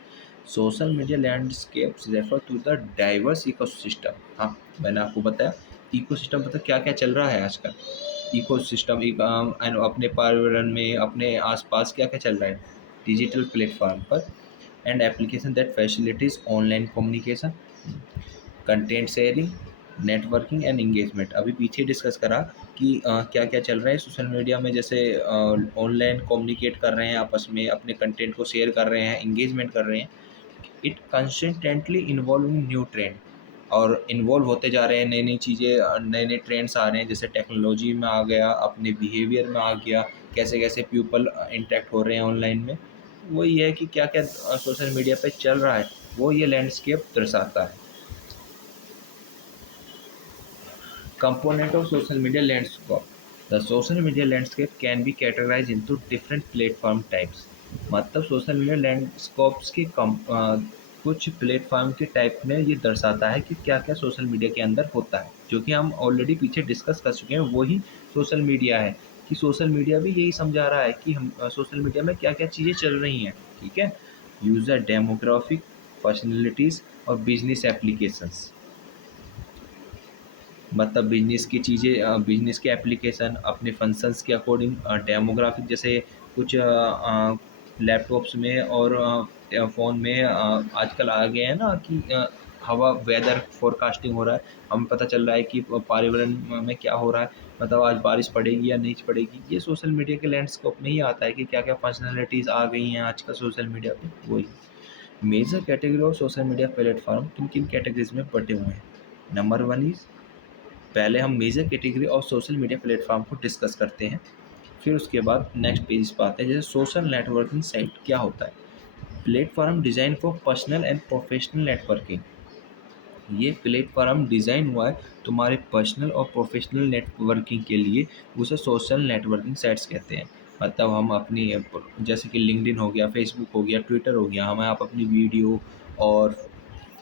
Social media landscape refer to the diverse ecosystem. हाँ, मैंने आपको बताया इकोसिस्टम मतलब क्या क्या चल रहा है आजकल। इकोसिस्टम एंड अपने पर्यावरण में, अपने आसपास क्या क्या चल रहा है डिजिटल प्लेटफॉर्म पर। And application that facilities online communication, content sharing, networking and engagement. अभी पीछे डिस्कस करा कि क्या क्या चल रहा है सोशल मीडिया में, जैसे ऑनलाइन कम्युनिकेट कर रहे हैं आपस में, अपने कंटेंट को शेयर कर रहे हैं, इंगेजमेंट कर रहे हैं। It consistently involving new trend, और इन्वॉल्व होते जा रहे हैं, नई नई चीज़ें, नए नए ट्रेंड्स आ रहे हैं, जैसे टेक्नोलॉजी में आ गया, अपने बिहेवियर में आ गया, कैसे कैसे पीपल इंटरेक्ट हो रहे हैं ऑनलाइन में। वही है कि क्या क्या सोशल मीडिया पे चल रहा है, वो ये लैंडस्केप दर्शाता है। Component of social media landscape. The social media landscape can be categorized into different platform types. मतलब सोशल मीडिया लैंडस्केप्स के कुछ प्लेटफॉर्म के टाइप में ये दर्शाता है कि क्या क्या सोशल मीडिया के अंदर होता है, जो कि हम ऑलरेडी पीछे डिस्कस कर चुके हैं। वही सोशल मीडिया है कि सोशल मीडिया भी यही समझा रहा है कि हम सोशल मीडिया में क्या क्या चीज़ें चल रही हैं। ठीक है, यूज़र डेमोग्राफिक, पर्सनैलिटीज़ और बिजनेस एप्लीकेशंस। मतलब बिजनेस की चीज़ें, बिजनेस के एप्लीकेशन अपने फंक्शंस के अकॉर्डिंग, डेमोग्राफिक जैसे कुछ लैपटॉप्स में और फ़ोन में आजकल आ गए हैं ना कि हवा वेदर फोरकास्टिंग हो रहा है, हमें पता चल रहा है कि पर्यावरण में क्या हो रहा है, मतलब आज बारिश पड़ेगी या नहीं पड़ेगी। ये सोशल मीडिया के लैंडस्केप में ही आता है कि क्या क्या फंक्शनैलिटीज़ आ गई हैं आजकल सोशल मीडिया पे। वही major category of social media platform किन किन कैटेगरीज में बटे हुए हैं। नंबर वन इज़, पहले हम मेजर कैटेगरी और सोशल मीडिया प्लेटफॉर्म को डिस्कस करते हैं, फिर उसके बाद नेक्स्ट पेज पर आते हैं। जैसे सोशल नेटवर्किंग साइट क्या होता है, platform design for personal and professional networking. ये प्लेटफॉर्म डिज़ाइन हुआ है तुम्हारे पर्सनल और प्रोफेशनल नेटवर्किंग के लिए, उसे सोशल नेटवर्किंग साइट्स कहते हैं। मतलब हम अपनी जैसे कि लिंक्डइन हो गया, फेसबुक हो गया, ट्विटर हो गया, हमें आप अपनी वीडियो और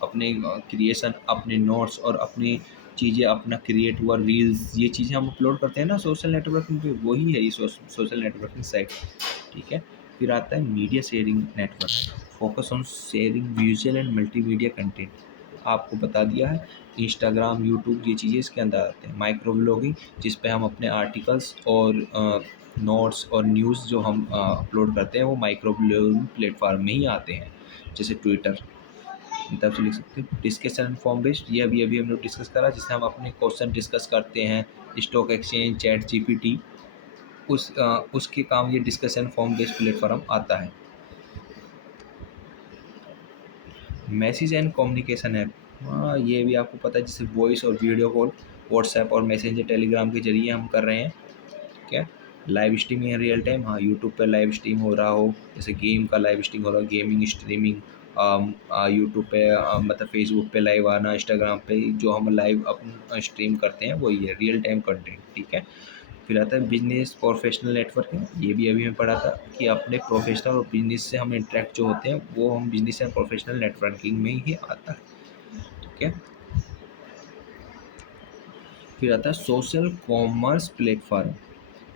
अपने क्रिएशन, अपने नोट्स और अपनी चीज़ें, अपना क्रिएट हुआ रील्स, ये चीज़ें हम अपलोड करते हैं ना सोशल नेटवर्किंग पे, वही है ये सोशल नेटवर्किंग साइट। ठीक है, फिर आता है media sharing network, focus on sharing visual and multimedia content. आपको बता दिया है, इंस्टाग्राम, यूट्यूब ये चीज़ें इसके अंदर आते हैं। माइक्रो ब्लॉगिंग, जिस पे हम अपने आर्टिकल्स और नोट्स और न्यूज़ जो हम अपलोड करते हैं, वो माइक्रो ब्लॉगिंग प्लेटफॉर्म में ही आते हैं, जैसे ट्विटर, मतलब से लिख सकते हैं। डिस्कशन फॉर्म बेस्ड, ये अभी अभी हम लोग डिस्कस करा, जिससे हम अपने क्वेश्चन डिस्कस करते हैं, स्टॉक एक्सचेंज, चैट जीपीटी, उसके काम ये डिस्कशन फॉर्म बेस्ड प्लेटफॉर्म आता है। मैसेज एंड कम्युनिकेशन ऐप, हाँ ये भी आपको पता है, जैसे वॉइस और वीडियो कॉल व्हाट्सएप और मैसेंजर टेलीग्राम के जरिए हम कर रहे हैं। ठीक है, लाइव स्ट्रीमिंग है रियल टाइम, हाँ यूट्यूब पे लाइव स्ट्रीम हो रहा हो, जैसे गेम का लाइव स्ट्रीम हो रहा है, गेमिंग स्ट्रीमिंग, यूट्यूब पे मतलब फेसबुक पे लाइव आना, इंस्टाग्राम पे जो हम लाइव अपन स्ट्रीम करते हैं, वही है रियल टाइम कंटेंट। ठीक है, फिर आता है बिजनेस प्रोफेशनल नेटवर्किंग, ये भी अभी मैं पढ़ा था कि अपने प्रोफेशनल और बिजनेस से हम इंटरेक्ट जो होते हैं, वो हम बिजनेस एंड प्रोफेशनल नेटवर्किंग में ही आता है। ठीक है, फिर आता है social commerce platform,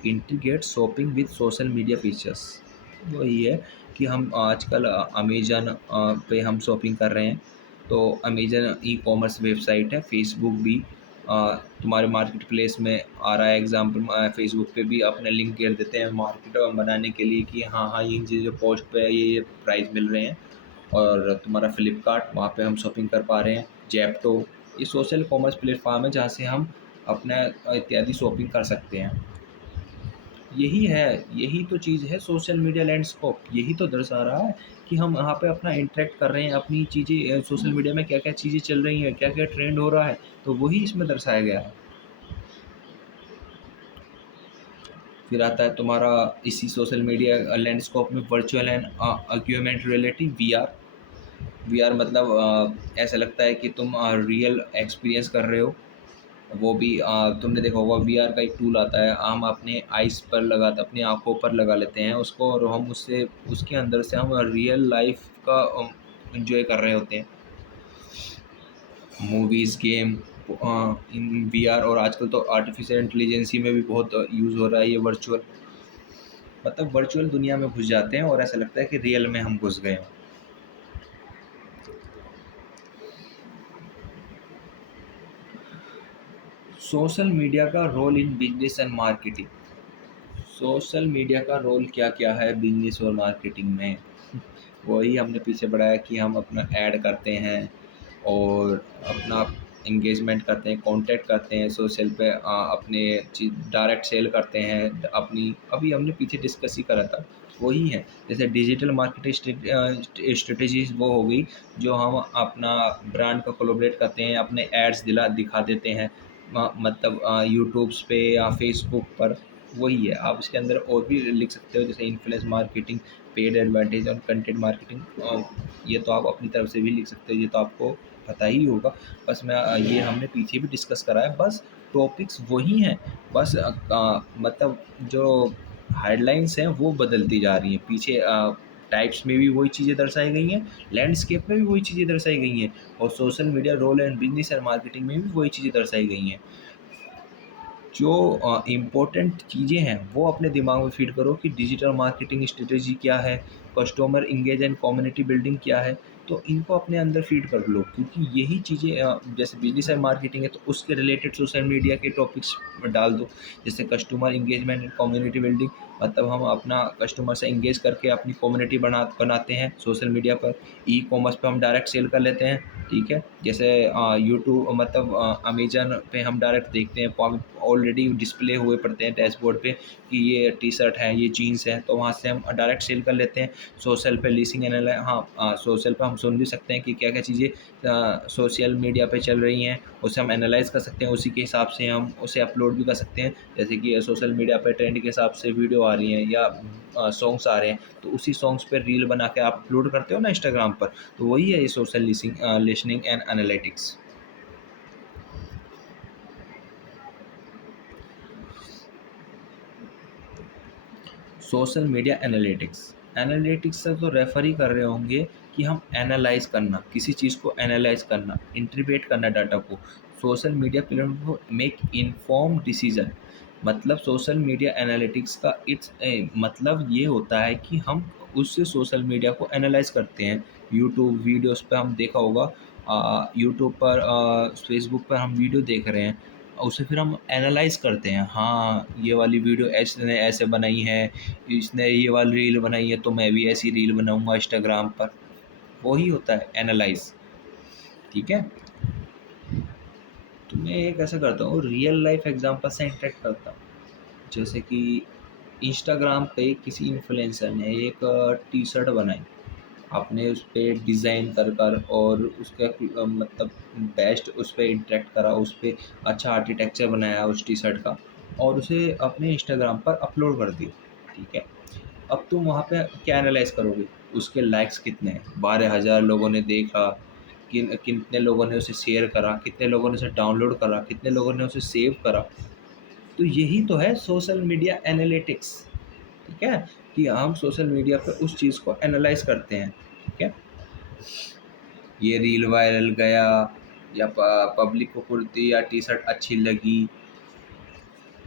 integrate shopping with social media features. वही है कि हम आजकल अमेजन पे हम शॉपिंग कर रहे हैं, तो अमेजन ई कॉमर्स वेबसाइट है, फेसबुक भी तुम्हारे मार्केट प्लेस में आ रहा है। एग्जाम्पल फेसबुक पे भी अपने लिंक कर देते हैं मार्केट बनाने के लिए कि हाँ हाँ ये चीज़ें पोस्ट पे ये प्राइस मिल रहे हैं, और तुम्हारा फ्लिपकार्ट, वहाँ पे हम शॉपिंग कर पा रहे हैं। जेप्टो, ये सोशल कॉमर्स प्लेटफॉर्म है जहाँ से हम अपना इत्यादि शॉपिंग कर सकते हैं। यही है, यही तो चीज़ है सोशल मीडिया लैंडस्केप, यही तो दर्शा रहा है कि हम यहाँ पे अपना इंटरेक्ट कर रहे हैं, अपनी चीज़ें सोशल मीडिया में क्या क्या चीज़ें चल रही हैं, क्या क्या ट्रेंड हो रहा है, तो वही इसमें दर्शाया गया है। फिर आता है तुम्हारा इसी सोशल मीडिया लैंडस्केप में virtual and augmented reality, VR. VR मतलब ऐसा लगता है कि तुम रियल एक्सपीरियंस कर रहे हो, वो भी तुमने देखा होगा वीआर का एक टूल आता है, हम अपने आइस पर लगाते, अपनी आँखों पर लगा लेते हैं उसको, और हम उससे उसके अंदर से हम रियल लाइफ का एंजॉय कर रहे होते हैं, मूवीज़, गेम इन वीआर। और आजकल तो आर्टिफिशियल इंटेलिजेंसी में भी बहुत यूज़ हो रहा है ये वर्चुअल, मतलब वर्चुअल दुनिया में घुस जाते हैं और ऐसा लगता है कि रियल में हम घुस गए हों। सोशल मीडिया का role in business and marketing. Social media का रोल क्या क्या है बिजनेस और मार्केटिंग में? वही हमने पीछे बढ़ाया कि हम अपना ऐड करते हैं और अपना एंगेजमेंट करते हैं, कांटेक्ट करते हैं सोशल पे, अपने चीज़ डायरेक्ट सेल करते हैं अपनी, अभी हमने पीछे डिस्कस ही करा था, वही है। जैसे डिजिटल मार्केटिंग स्ट्रेटजीज वो हो गई जो हम अपना ब्रांड का कोलैबोरेट करते हैं, अपने एड्स दिखा देते हैं, मतलब यूट्यूब्स पे या फेसबुक पर। वही है, आप इसके अंदर और भी लिख सकते हो, जैसे इन्फ्लुएंस मार्केटिंग, पेड एडवर्टाइज और कंटेंट मार्केटिंग। ये तो आप अपनी तरफ से भी लिख सकते हो, ये तो आपको पता ही होगा। बस मैं ये हमने पीछे भी डिस्कस करा है, बस टॉपिक्स वही हैं, बस मतलब जो हेडलाइंस हैं वो बदलती जा रही हैं, पीछे टाइप्स में भी वही चीज़ें दर्शाई गई हैं, लैंडस्केप में भी वही चीज़ें दर्शाई गई हैं, और social media role and business and marketing में भी वही चीज़ें दर्शाई गई हैं। जो इम्पोर्टेंट चीज़ें हैं वो अपने दिमाग में फीड करो कि डिजिटल मार्केटिंग स्ट्रेटजी क्या है, customer engage and community building क्या है, तो इनको अपने अंदर फीड कर लो, क्योंकि यही चीज़ें जैसे बिजनेस एंड मार्केटिंग है तो उसके रिलेटेड सोशल मीडिया के टॉपिक्स डाल दो। जैसे customer engagement and community building, मतलब हम अपना कस्टमर से इंगेज करके अपनी कम्युनिटी बनाते हैं सोशल मीडिया पर। ई कॉमर्स पे हम डायरेक्ट सेल कर लेते हैं, ठीक है। जैसे यूट्यूब, मतलब अमेजन पे हम डायरेक्ट देखते हैं, ऑलरेडी डिस्प्ले हुए पड़ते हैं डैशबोर्ड पे कि ये टी शर्ट है, ये जीन्स है, तो वहाँ से हम डायरेक्ट सेल कर लेते हैं। सोशल पे लीसिंग एनालाइज, हाँ सोशल पे हम सुन भी सकते हैं कि क्या क्या चीज़ें सोशल मीडिया पे चल रही हैं, उसे हम एनालाइज कर सकते हैं, उसी के हिसाब से हम उसे अपलोड भी कर सकते हैं। जैसे कि सोशल मीडिया पे ट्रेंड के हिसाब से वीडियो आ रही हैं या सॉन्ग्स आ रहे हैं, तो उसी सॉन्ग्स पे रील बना के आप अपलोड करते हो ना इंस्टाग्राम पर, तो वही है ये social listening and analytics. Social media analytics, analytics से तो रेफ़र ही कर रहे होंगे कि हम एनालाइज करना, किसी चीज़ को एनालाइज करना, इंटरप्रेट करना डाटा को। सोशल मीडिया प्लेटफॉर्म को मेक इन्फॉर्म डिसीजन, मतलब सोशल मीडिया एनालिटिक्स का मतलब ये होता है कि हम उससे सोशल मीडिया को एनालाइज करते हैं। यूट्यूब वीडियोस पे हम देखा होगा, यूट्यूब पर, फेसबुक पर हम वीडियो देख रहे हैं, उसे फिर हम एनालाइज करते हैं, हाँ ये वाली वीडियो इसने ऐसे बनाई है, इसने ये वाली रील बनाई है, तो मैं भी ऐसी रील बनाऊंगा इंस्टाग्राम पर। वही होता है एनालाइज, ठीक है। तो मैं एक ऐसा करता हूँ, रियल लाइफ एग्जांपल से इंटरेक्ट करता हूँ। जैसे कि इंस्टाग्राम पे किसी इन्फ्लुएंसर ने एक टी शर्ट बनाई, आपने उस पर डिज़ाइन कर कर और उसका मतलब बेस्ट उस पर इंटरेक्ट करा, उस पर अच्छा आर्किटेक्चर बनाया उस टी शर्ट का, और उसे अपने इंस्टाग्राम पर अपलोड कर दिया, ठीक है। अब तुम वहाँ पे क्या एनालाइज करोगे, उसके लाइक्स कितने हैं, 12,000 लोगों ने देखा, कितने लोगों ने उसे शेयर करा, कितने लोगों ने उसे डाउनलोड करा, कितने लोगों ने उसे सेव करा। तो यही तो है सोशल मीडिया एनालिटिक्स, ठीक है, कि हम सोशल मीडिया पे उस चीज़ को एनालाइज करते हैं, ठीक है। ये रील वायरल गया, या पब्लिक को कुर्ती या टी शर्ट अच्छी लगी,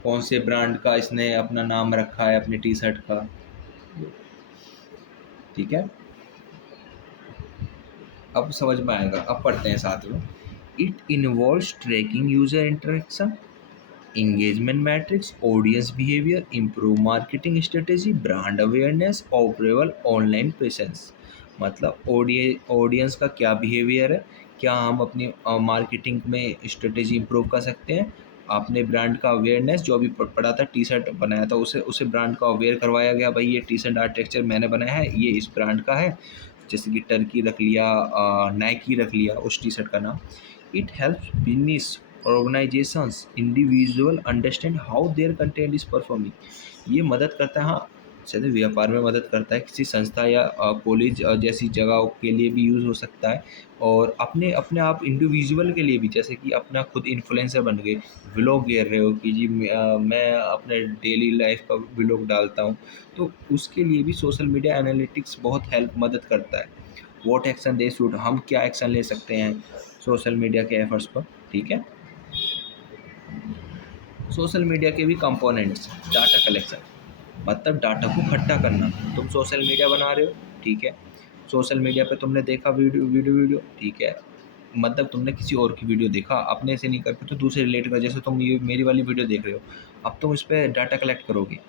कौन से ब्रांड का इसने अपना नाम रखा है अपने टी शर्ट का, ठीक है। अब समझ में आएगा, अब पढ़ते हैं साथ में। It involves tracking user interaction, engagement metrics, audience behavior, improve marketing strategy, brand awareness, operable online presence। मतलब ऑडियंस का क्या बिहेवियर है, क्या हम अपनी मार्केटिंग में स्ट्रेटेजी इंप्रूव कर सकते हैं, आपने ब्रांड का अवेयरनेस, जो अभी पढ़ा था टी शर्ट बनाया था, उसे उसे ब्रांड का अवेयर करवाया गया, भाई ये टी शर्ट आर्किटेक्चर मैंने बनाया है, ये इस ब्रांड का है। जैसे कि टर्की रख लिया, नाइकी रख लिया उस टी शर्ट का नाम। It helps business organisations individual understand how their content is performing. ये मदद करता है, हाँ, जैसे व्यापार में मदद करता है, किसी संस्था या कॉलेज जैसी जगहों के लिए भी यूज़ हो सकता है, और अपने अपने आप इंडिविजुअल के लिए भी, जैसे कि अपना खुद इन्फ्लुएंसर बन गए, व्लॉग घेर रहे हो कि जी मैं अपने डेली लाइफ का व्लॉग डालता हूँ, तो उसके लिए भी सोशल मीडिया एनालिटिक्स बहुत हेल्प मदद करता है। व्हाट एक्शन दे शुड, हम क्या एक्शन ले सकते हैं सोशल मीडिया के एफर्ट्स पर, ठीक है। सोशल मीडिया के भी कंपोनेंट्स, डाटा कलेक्शन, मतलब डाटा को इकट्ठा करना। तुम सोशल मीडिया बना रहे हो, ठीक है, सोशल मीडिया पे तुमने देखा वीडियो, ठीक है, मतलब तुमने किसी और की वीडियो देखा, अपने से नहीं करके तो दूसरे रिलेट कर, जैसे तुम ये मेरी वाली वीडियो देख रहे हो, अब तुम इस पर डाटा कलेक्ट करोगे,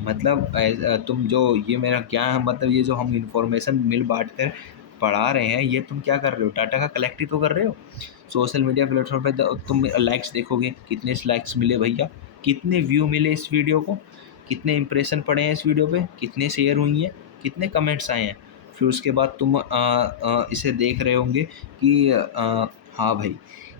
मतलब तुम जो ये मेरा क्या है, मतलब ये जो हम इंफॉर्मेशन मिल बांट कर पढ़ा रहे हैं, ये तुम क्या कर रहे हो, डाटा का कलेक्ट ही तो कर रहे हो। सोशल मीडिया प्लेटफॉर्म पे तुम लाइक्स देखोगे, कितने लाइक्स मिले भैया, कितने व्यू मिले इस वीडियो को, कितने इंप्रेशन पड़े हैं इस वीडियो पे, कितने शेयर हुई हैं, कितने कमेंट्स आए हैं। फिर उसके बाद तुम इसे देख रहे होंगे कि हाँ भाई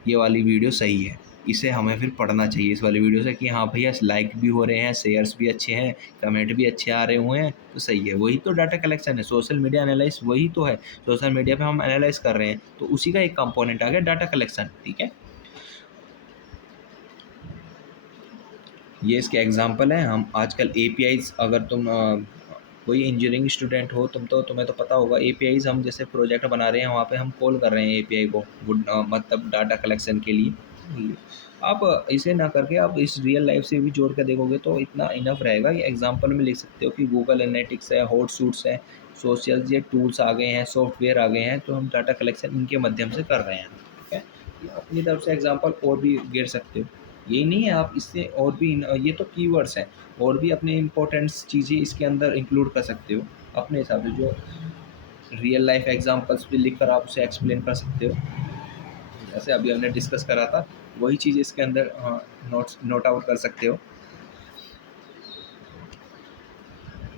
ये वाली वीडियो सही है, इसे हमें फिर पढ़ना चाहिए इस वाली वीडियो से, कि हाँ भैया लाइक भी हो रहे हैं, शेयर्स भी अच्छे हैं, कमेंट भी अच्छे आ रहे हुए हैं, तो सही है। वही तो डाटा कलेक्शन है, सोशल मीडिया एनालाइज वही तो है। सोशल मीडिया पे हम एनालाइज कर रहे हैं, तो उसी का एक कंपोनेंट आ गया डाटा कलेक्शन, ठीक है। ये इसके एग्जांपल हैं। हम आजकल एपीआईज, अगर तुम कोई इंजीनियरिंग स्टूडेंट हो तुम, तो तुम्हें तो पता होगा एपीआईज हम जैसे प्रोजेक्ट बना रहे हैं वहाँ पे हम कॉल कर रहे हैं एपीआई को, मतलब डाटा कलेक्शन के लिए। आप इसे ना करके आप इस रियल लाइफ से भी जोड़ कर देखोगे तो इतना इनफ रहेगा। ये एग्जांपल में लिख सकते हो कि गूगल एनालिटिक्स है, हॉटसूट्स है, सोशल ये टूल्स आ गए हैं, सॉफ्टवेयर आ गए हैं, तो हम डाटा कलेक्शन इनके माध्यम से कर रहे हैं, ठीक है। ये अपनी तरफ से एग्जांपल और भी गिर सकते हो, यही नहीं है, आप इससे और भी ये तो कीवर्ड्स हैं, और भी अपने इम्पोर्टेंट्स चीज़ें इसके अंदर इंक्लूड कर सकते हो अपने हिसाब से, जो रियल लाइफ एग्जांपल्स भी लिख कर आप उसे एक्सप्लेन कर सकते हो, जैसे अभी हमने डिस्कस करा था, वही चीज़ इसके अंदर नोट आउट कर सकते हो।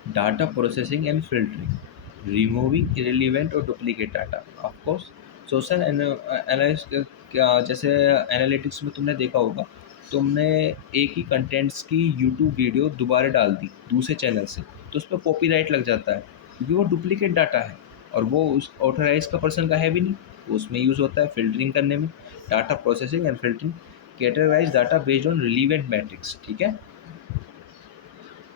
Data processing and filtering, removing irrelevant और duplicate data, of course social analysis जैसे एनालिटिक्स में तुमने देखा होगा, तुमने एक ही कंटेंट्स की यूट्यूब वीडियो दोबारा डाल दी दूसरे चैनल से, तो उस पर कॉपीराइट लग जाता है, क्योंकि वो डुप्लीकेट डाटा है और वो उस ऑथराइज का पर्सन का है भी नहीं, तो उसमें यूज़ होता है फिल्टरिंग करने में। Data processing and filtering, categorise data based on relevant metrics, ठीक है।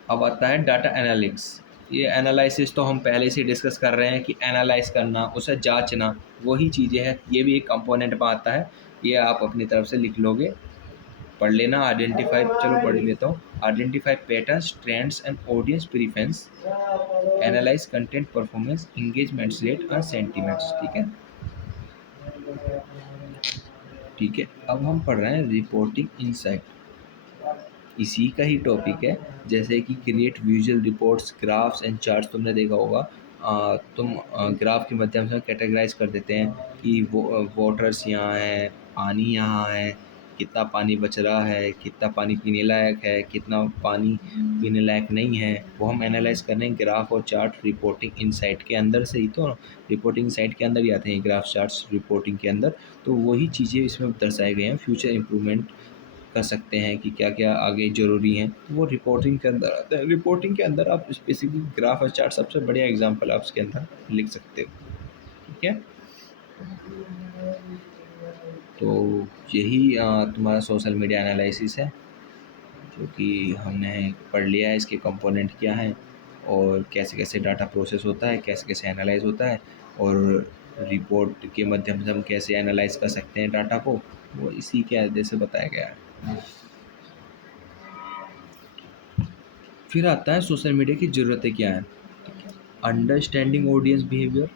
अब आता है डाटा एनालिटिक्स। ये एनालिसिस तो हम पहले से डिस्कस कर रहे हैं कि एनालाइज करना, उसे जांचना, वही चीज़ें हैं, ये भी एक कंपोनेंट में आता है। ये आप अपनी तरफ से लिख लोगे, पढ़ लेना। आइडेंटिफाई, चलो पढ़ लेता हूँ। Identify patterns, trends and audience preference, analyse content performance, engagement rate और सेंटीमेंट्स, ठीक है। ठीक है, अब हम पढ़ रहे हैं रिपोर्टिंग इनसाइट, इसी का ही टॉपिक है। जैसे कि create visual reports, graphs and charts, तुमने देखा होगा। तुम ग्राफ के माध्यम से कैटेगराइज कर देते हैं कि वाटर्स यहाँ है, पानी यहाँ है, कितना पानी बच रहा है, कितना पानी पीने लायक है, कितना पानी पीने लायक नहीं है, वो हम एनालाइज कर रहे हैं ग्राफ और चार्ट रिपोर्टिंग इनसाइट के अंदर से ही। तो रिपोर्टिंग साइट के अंदर ही आते हैं ग्राफ चार्ट्स रिपोर्टिंग के अंदर, तो वही चीज़ें इसमें दर्शाए गए हैं। फ्यूचर इंप्रूवमेंट कर सकते हैं कि क्या क्या आगे ज़रूरी हैं, तो वो रिपोर्टिंग के अंदर आता है। रिपोर्टिंग के अंदर आप स्पेसिफिक ग्राफ और चार्ट, सबसे बढ़िया एग्जांपल आप उसके अंदर लिख सकते हो, ठीक है। तो यही तुम्हारा सोशल मीडिया एनालिसिस है, जो कि हमने पढ़ लिया है, इसके कंपोनेंट क्या हैं और कैसे कैसे डाटा प्रोसेस होता है, कैसे कैसे एनालाइज होता है, और रिपोर्ट के माध्यम से हम कैसे एनालाइज कर सकते हैं डाटा को, वो इसी के आधे से बताया गया है। फिर आता है सोशल मीडिया की ज़रूरतें क्या हैं। अंडरस्टैंडिंग ऑडियंस बिहेवियर,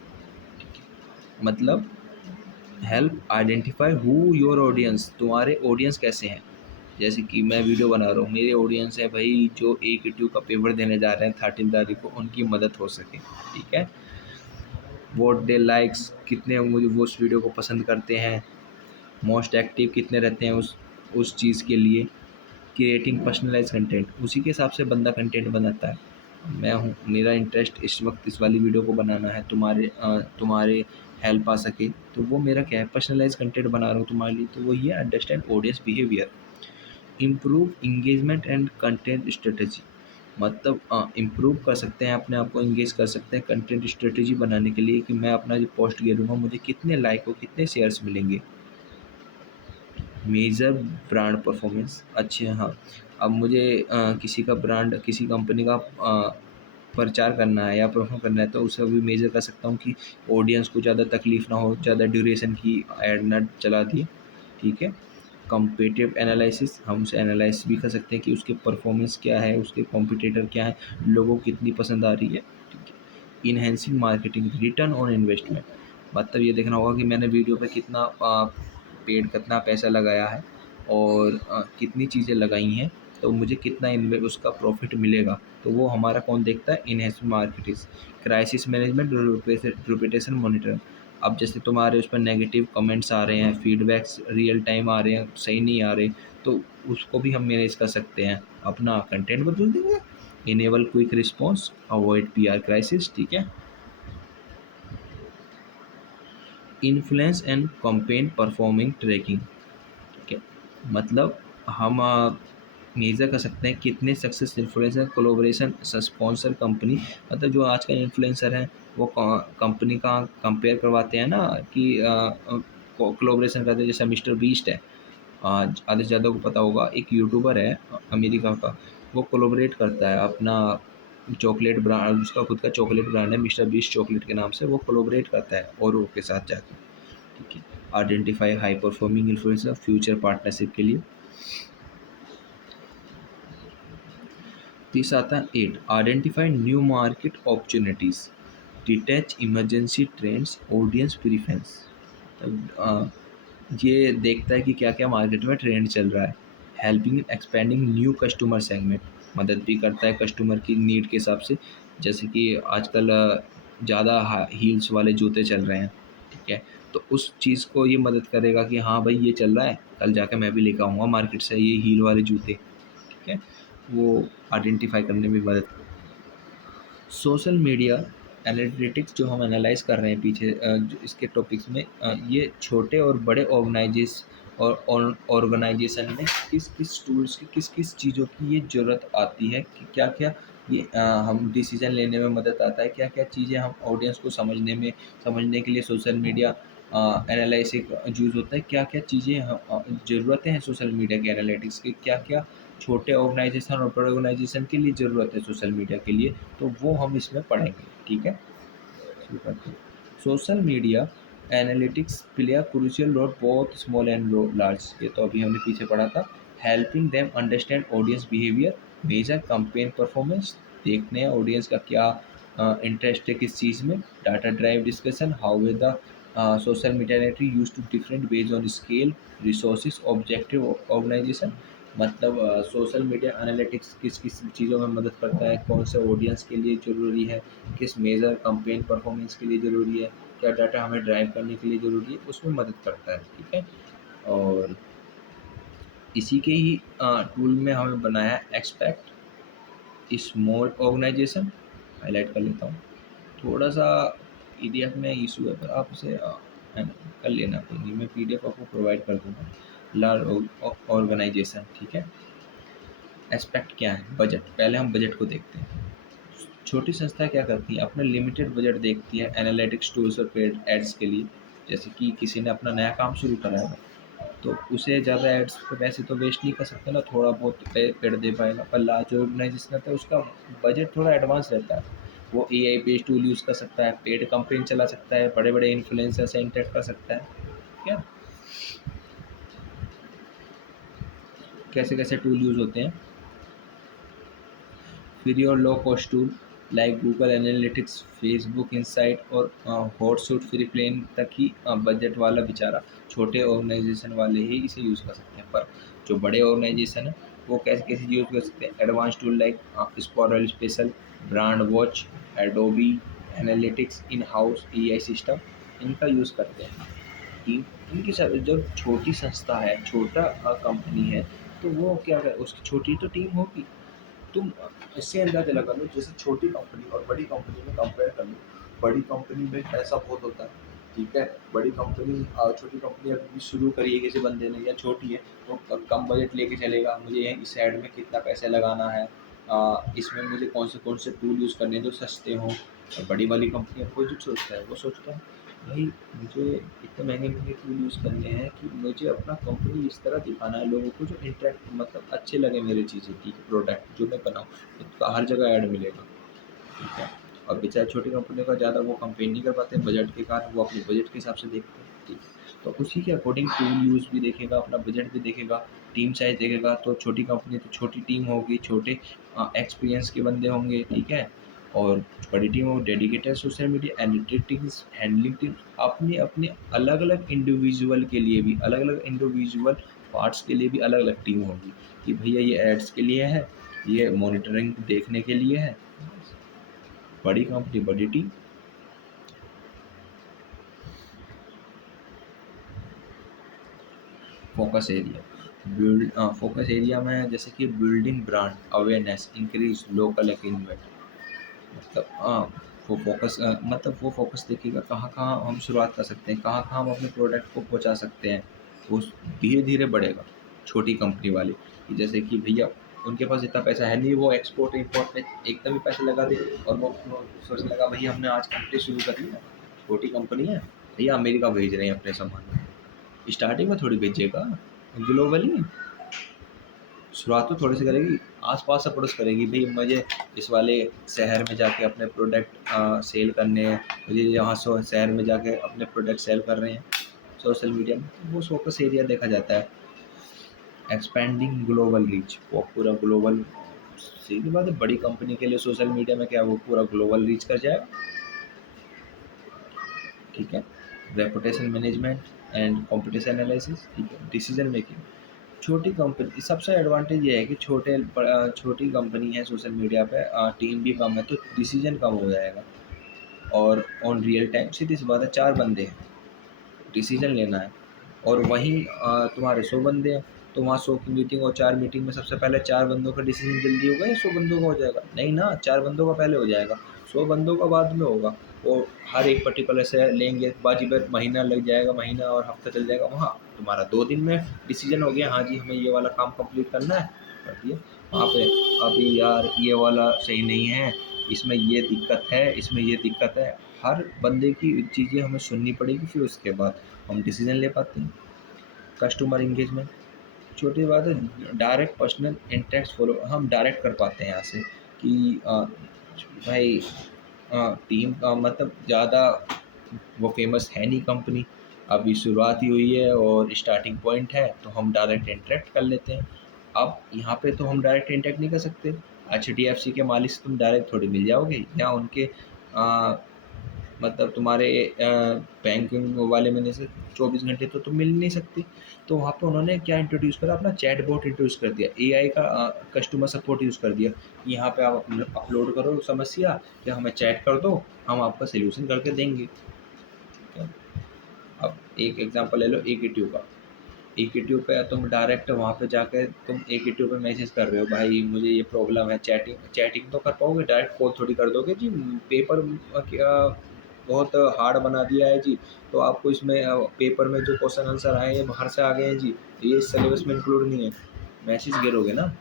मतलब help identify who your audience, तुम्हारे ऑडियंस कैसे हैं। जैसे कि मैं वीडियो बना रहा हूँ, मेरे ऑडियंस है भाई जो AQ का पेपर देने जा रहे हैं 13 तारीख को, उनकी मदद हो सके, ठीक है। वॉट डे लाइक्स, कितने मुझे वो उस वीडियो को पसंद करते हैं, मोस्ट एक्टिव कितने रहते हैं उस चीज़ के लिए। क्रिएटिंग पर्सनलाइज कंटेंट, उसी के हिसाब से बंदा कंटेंट बनाता है। मैं हूँ, मेरा इंटरेस्ट इस वक्त इस वाली वीडियो को बनाना है, तुम्हारे हेल्प आ सके, तो वो मेरा क्या है, पर्सनलाइज कंटेंट बना रहा हूँ तुम्हारे लिए, तो वो ये understand audience behaviour. Improve engagement and content strategy, मतलब इम्प्रूव कर सकते हैं, अपने आप को इंगेज कर सकते हैं कंटेंट स्ट्रेटेजी बनाने के लिए कि मैं अपना जो पोस्ट गिरूँगा मुझे कितने लाइक और कितने शेयर्स मिलेंगे। मेजर ब्रांड परफॉर्मेंस, अच्छे, हाँ। अब मुझे किसी का ब्रांड, किसी कंपनी का प्रचार करना है या परफॉर्म करना है, तो उसे भी मेजर कर सकता हूँ कि ऑडियंस को ज़्यादा तकलीफ ना हो, ज़्यादा ड्यूरेशन की ऐड ना चला दिए, ठीक है। कॉम्पिटिटिव एनालिसिस, हम उसे एनालाइज भी कर सकते हैं कि उसके परफॉर्मेंस क्या है, उसके कॉम्पिटिटर क्या है, लोगों को कितनी पसंद आ रही है, ठीक है। Enhancing marketing, return on investment, मतलब ये देखना होगा कि मैंने वीडियो पे कितना पेड, कितना पैसा लगाया है और कितनी चीज़ें लगाई हैं, तो मुझे कितना इन्वे उसका प्रॉफिट मिलेगा। तो वो हमारा कौन देखता है, enhancing marketing. Crisis management, reputation monitoring, अब जैसे तुम्हारे उस पर नेगेटिव कमेंट्स आ रहे हैं, फीडबैक्स रियल टाइम आ रहे हैं, सही नहीं आ रहे, तो उसको भी हम मैनेज कर सकते हैं, अपना कंटेंट बदल देंगे। Enable quick response, avoid PR crisis, ठीक है। Influence and campaign performing tracking, ठीक है। मतलब हम मेज़र कर सकते हैं कितने success influencer, collaboration, sponsor company, मतलब जो आजकल इन्फ्लुएंसर हैं वो कंपनी का कंपेयर करवाते हैं ना कि कोलैबोरेशन करते हैं, जैसे मिस्टर बीस्ट है, आधे से ज़्यादा को पता होगा, एक यूट्यूबर है अमेरिका का, वो कोलैबोरेट करता है अपना चॉकलेट ब्रांड, उसका खुद का चॉकलेट ब्रांड है मिस्टर बीस्ट चॉकलेट के नाम से, वो कोलैबोरेट करता है औरों के साथ जाकर, ठीक है। Identify high performing influencer future partnership के लिए। तीस आता है 8, identify new market opportunities, detach emergency trends, audience preference, ये देखता है कि क्या क्या मार्केट में ट्रेंड चल रहा है। Helping expanding new customer segment, मदद भी करता है कस्टमर की नीड के हिसाब से, जैसे कि आजकल ज़्यादा हील्स वाले जूते चल रहे हैं, ठीक है। तो उस चीज़ को ये मदद करेगा कि हाँ भाई ये चल रहा है, कल जाके मैं भी लेकर आऊँगा मार्केट से ये हील वाले जूते, ठीक है। वो आइडेंटिफाई करने में मदद। सोशल मीडिया एनालिटिक्स जो हम एनालाइज कर रहे हैं पीछे जो इसके टॉपिक्स में, ये छोटे और बड़े ऑर्गेनाइजेशन में किस किस टूल्स की, किस किस चीज़ों की ये ज़रूरत आती है, कि क्या क्या ये हम डिसीजन लेने में मदद आता है, क्या क्या चीज़ें हम ऑडियंस को समझने के लिए सोशल मीडिया एनालिसिस यूज़ होता है, क्या क्या चीज़ें ज़रूरतें हैं सोशल मीडिया के एनालिटिक्स की, क्या क्या छोटे ऑर्गेनाइजेशन और बड़े ऑर्गेनाइजेशन के लिए ज़रूरत है सोशल मीडिया के लिए, तो वो हम इसमें पढ़ेंगे, ठीक है। शुरू करते हैं। Social media analytics play a crucial role both small and large, ये तो अभी हमने पीछे पढ़ा था। Helping them understand audience behaviour, measure campaign performance, देखने हैं ऑडियंस का क्या इंटरेस्ट है किस चीज़ में। Data drive discussion, how we the social media network use to different based on scale, resources, objective organisation, मतलब सोशल मीडिया एनालिटिक्स किस किस चीज़ों में मदद करता है, कौन से ऑडियंस के लिए ज़रूरी है, किस मेजर कंपेन परफॉर्मेंस के लिए ज़रूरी है, क्या डाटा हमें ड्राइव करने के लिए ज़रूरी है, उसमें मदद करता है, ठीक है। और इसी के ही टूल में हमें बनाया एक्सपेक्ट स्मॉल ऑर्गेनाइजेशन, हाईलाइट कर लेता हूँ। थोड़ा सा पीडीएफ में इशू है, पर आप उसे कर लेना, कोई नहीं, मैं पीडीएफ आपको प्रोवाइड कर दूँगा। लार्ज ऑर्गेनाइजेशन, ठीक है। एस्पेक्ट क्या है, बजट, पहले हम बजट को देखते हैं। छोटी संस्था क्या करती है, अपना लिमिटेड बजट देखती है एनालिटिक्स टूल्स और पेड एड्स के लिए। जैसे कि किसी ने अपना नया काम शुरू करा है, तो उसे ज़्यादा एड्स पे पैसे तो वेस्ट नहीं कर सकते ना, थोड़ा बहुत पेड दे पाएगा। पर लार्ज ऑर्गेनाइजेशन रहता है उसका बजट थोड़ा एडवांस रहता है, वो एआई बेस्ड टूल यूज़ कर सकता है, पेड कंपेन चला सकता है, बड़े बड़े इन्फ्लुएंसर से इंटरेक्ट कर सकता है, ठीक है। कैसे कैसे टूल यूज़ होते हैं, फ्री और low cost tool like Google analytics, Facebook insight और हॉटसूट फ्री प्लेन तक ही बजट वाला बेचारा, छोटे ऑर्गेनाइजेशन वाले ही इसे यूज़ कर सकते हैं। पर जो बड़े ऑर्गेनाइजेशन हैं वो कैसे कैसे यूज़ कर सकते हैं, advance tool like Sprout Social, Brandwatch, Adobe analytics, in house AI system, इनका यूज़ करते हैं। टीम, इनकी जब छोटी संस्था है, छोटा कंपनी है, तो वो क्या कर, उसकी छोटी तो टीम होगी। तुम इससे अंदाजा लगा लो, जैसे छोटी कंपनी और बड़ी कंपनी में कंपेयर कर लो, बड़ी कंपनी में पैसा बहुत होता है, ठीक है। बड़ी कंपनी, छोटी कंपनी अभी शुरू करी है किसी बंदे ने या छोटी है, तो कम बजट लेके चलेगा, मुझे इस ऐड में कितना पैसा लगाना है, इसमें मुझे कौन से टूल यूज़ करने हैं जो सस्ते हों। और बड़ी वाली कंपनियाँ कोई जो सोचता है वो सोचता है भाई मुझे इतने महंगे टूल यूज़ करने हैं कि मुझे अपना कंपनी इस तरह दिखाना है लोगों को जो इंटरेक्ट मतलब अच्छे लगे मेरी चीज़ें की प्रोडक्ट जो मैं बनाऊँ, तो हर जगह ऐड मिलेगा। ठीक है। और बेचारे छोटी कंपनियों का ज़्यादा वो कंपेन नहीं कर पाते बजट के कारण, वो अपने बजट के हिसाब से देखते हैं। ठीक है। तो उसी के अकॉर्डिंग टूल यूज़ भी देखेगा, अपना बजट भी देखेगा, टीम साइज़ देखेगा। तो छोटी कंपनी तो छोटी टीम होगी, छोटे एक्सपीरियंस के बंदे होंगे, ठीक है। और बड़ी टीम हो dedicated social media analytics handling team, अपने अपने अलग अलग इंडिविजुअल के लिए भी अलग अलग इंडिविजुअल पार्ट्स के लिए भी अलग अलग टीम होगी कि भैया ये एड्स के लिए है, ये मॉनिटरिंग देखने के लिए है। बड़ी कंपनी बड़ी team. Focus area focus area में जैसे कि building brand awareness increase local engagement. मतलब वो फोकस देखिएगा कहाँ कहाँ हम शुरुआत कर सकते हैं, कहाँ कहाँ हम अपने प्रोडक्ट को पहुँचा सकते हैं। वो धीरे धीरे बढ़ेगा। छोटी कंपनी वाले कि जैसे कि भैया उनके पास इतना पैसा है नहीं, वो एक्सपोर्ट इंपोर्ट में एकदम ही पैसे लगा दे और वो सोचने लगा भैया हमने आज कंपनी शुरू कर ली है, छोटी कंपनी है भैया अमेरिका भेज रहे हैं अपने सामान। स्टार्टिंग में थोड़ी भेजिएगा, ग्लोबली शुरुआत तो थोड़ी सी करेगी, आस-पास से पड़ोस करेगी, भई मुझे इस वाले शहर में जाके अपने प्रोडक्ट सेल करने हैं, मुझे यहाँ शहर में जाके अपने प्रोडक्ट सेल कर रहे हैं सोशल मीडिया में, तो वो फोकस एरिया देखा जाता है। एक्सपेंडिंग ग्लोबल रीच, वो पूरा ग्लोबल, सीधी बात है बड़ी कंपनी के लिए सोशल मीडिया में क्या वो पूरा ग्लोबल रीच कर जाएगा। ठीक है। Reputation management and competition analysis, ठीक है। डिसीजन मेकिंग, छोटी कंपनी सबसे एडवांटेज ये है कि छोटी कंपनी है सोशल मीडिया पे, टीम भी कम है तो डिसीजन कम हो जाएगा। और ऑन रियल टाइम सीधी सी बात है, 4 बंदे हैं, डिसीजन लेना है। और वहीं तुम्हारे 100 बंदे हैं, तो वहाँ 100 की मीटिंग और 4 मीटिंग में सबसे पहले 4 बंदों का डिसीजन जल्दी होगा या 100 बंदों का हो जाएगा? नहीं ना, 4 बंदों का पहले हो जाएगा, 100 बंदों का बाद में होगा। वो हर एक पर्टिकुलर से लेंगे, बाजी-बर महीना लग जाएगा, महीना और हफ्ता चल जाएगा। वहाँ तुम्हारा 2 दिन में डिसीजन हो गया, हाँ जी हमें ये वाला काम कंप्लीट करना है, कर दिया। वहाँ पे अभी यार ये वाला सही नहीं है, इसमें ये दिक्कत है, इसमें ये दिक्कत है। हर बंदे की चीज़ें हमें सुननी पड़ेगी, फिर उसके बाद हम डिसीजन ले पाते हैं। कस्टमर एंगेजमेंट, छोटी बात है, डायरेक्ट पर्सनल इंटरेक्ट फॉलो हम डायरेक्ट कर पाते हैं यहाँ से कि भाई टीम का मतलब ज़्यादा वो फेमस है नहीं कंपनी, अभी शुरुआत ही हुई है और स्टार्टिंग पॉइंट है, तो हम डायरेक्ट इंटरेक्ट कर लेते हैं। अब यहाँ पे तो हम डायरेक्ट इंटरेक्ट नहीं कर सकते। एचडीएफसी के मालिक से तुम डायरेक्ट थोड़ी मिल जाओगे, या उनके मतलब तुम्हारे बैंकिंग वाले मैनेजर 24 घंटे तो तुम मिल नहीं सकते। तो वहाँ पे उन्होंने क्या इंट्रोड्यूस करा, अपना चैट बॉट इंट्रोड्यूस कर दिया, एआई का कस्टमर सपोर्ट यूज़ कर दिया कि यहाँ पे आप अपलोड करो समस्या, या हमें चैट कर दो, हम आपका सॉल्यूशन करके देंगे। ठीक है। अब एक एग्जांपल ले लो AKTU का। AKTU पे तुम डायरेक्ट वहाँ पे जाके तुम AKTU पे मैसेज कर रहे हो भाई मुझे ये प्रॉब्लम है, चैटिंग चैटिंग तो कर पाओगे, डायरेक्ट कॉल थोड़ी कर दोगे जी। पेपर बहुत हार्ड बना दिया है जी, तो आपको इसमें पेपर में जो क्वेश्चन आंसर आए हैं बाहर से आ गए हैं जी, ये इस सिलेबस में इंक्लूड नहीं है, मैसेज गिरोगे ना।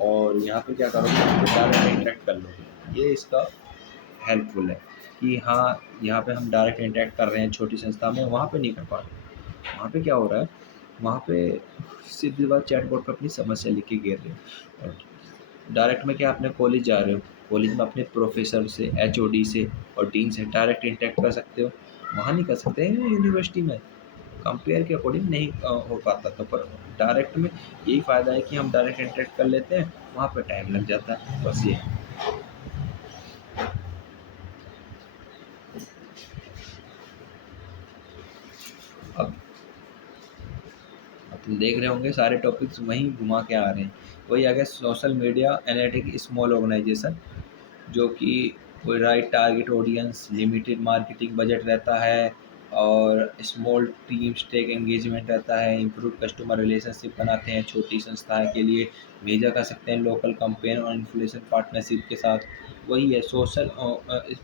और यहाँ पे क्या करोगे, डायरेक्ट इंटरेक्ट कर लोगे, ये इसका हेल्पफुल है कि हाँ यहाँ पे हम डायरेक्ट इंटरेक्ट कर रहे हैं छोटी संस्था में, वहाँ पे नहीं कर पा रहे। वहाँ पे क्या हो रहा है, वहाँ पे सीधी बात चैटबॉट पे अपनी समस्या लिख के घेर रहे हो। और डायरेक्ट में क्या, अपने कॉलेज जा रहे हो, कॉलेज में अपने प्रोफेसर से, एचओडी से और डीन से डायरेक्ट इंटरेक्ट कर सकते हो, वहाँ नहीं कर सकते हैं यूनिवर्सिटी में। कंपेयर के अकॉर्डिंग नहीं हो पाता, तो पर डायरेक्ट में यही फ़ायदा है कि हम डायरेक्ट इंटरेक्ट कर लेते हैं, वहाँ पे टाइम लग जाता है, बस ये है। अब अब तुम देख रहे होंगे सारे टॉपिक्स वहीं घुमा के आ रहे हैं। वही आ गया social media analytic small organisation, जो कि कोई right target audience, limited marketing budget रहता है और स्मॉल टीम स्टेक एंगेजमेंट रहता है, इम्प्रूव कस्टमर रिलेशनशिप बनाते हैं छोटी संस्थाएं के लिए, मेजर कर सकते हैं लोकल कंपेन और इन्फ्लुएंसर पार्टनरशिप के साथ। वही है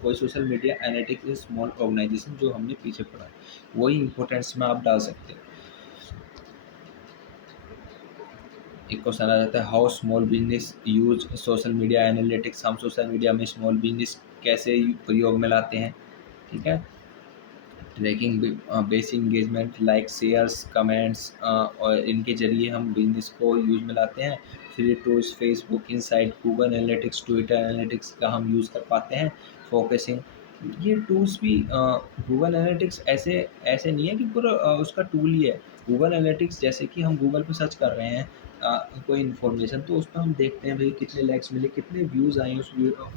कोई social media analytics small organisation जो हमने पीछे पढ़ा है, वही इंपॉर्टेंस में आप डाल सकते हैं। एक क्वेश्चन आ जाता है, how small business use social media analytics. हम सोशल मीडिया में स्मॉल बिजनेस कैसे प्रयोग में लाते हैं, ठीक है। Tracking basic engagement like shares comments, और इनके जरिए हम बिजनेस को यूज में लाते हैं। Free tools Facebook insight Google analytics Twitter analytics का हम यूज़ कर पाते हैं। फोकसिंग, ये टूल्स भी गूगल एनालिटिक्स ऐसे ऐसे नहीं है कि पूरा उसका टूल ही है। गूगल एनालिटिक्स जैसे कि हम गूगल पे सर्च कर रहे हैं कोई इन्फॉर्मेशन, तो उस पर हम देखते हैं भाई कितने लाइक्स मिले, कितने व्यूज़ आए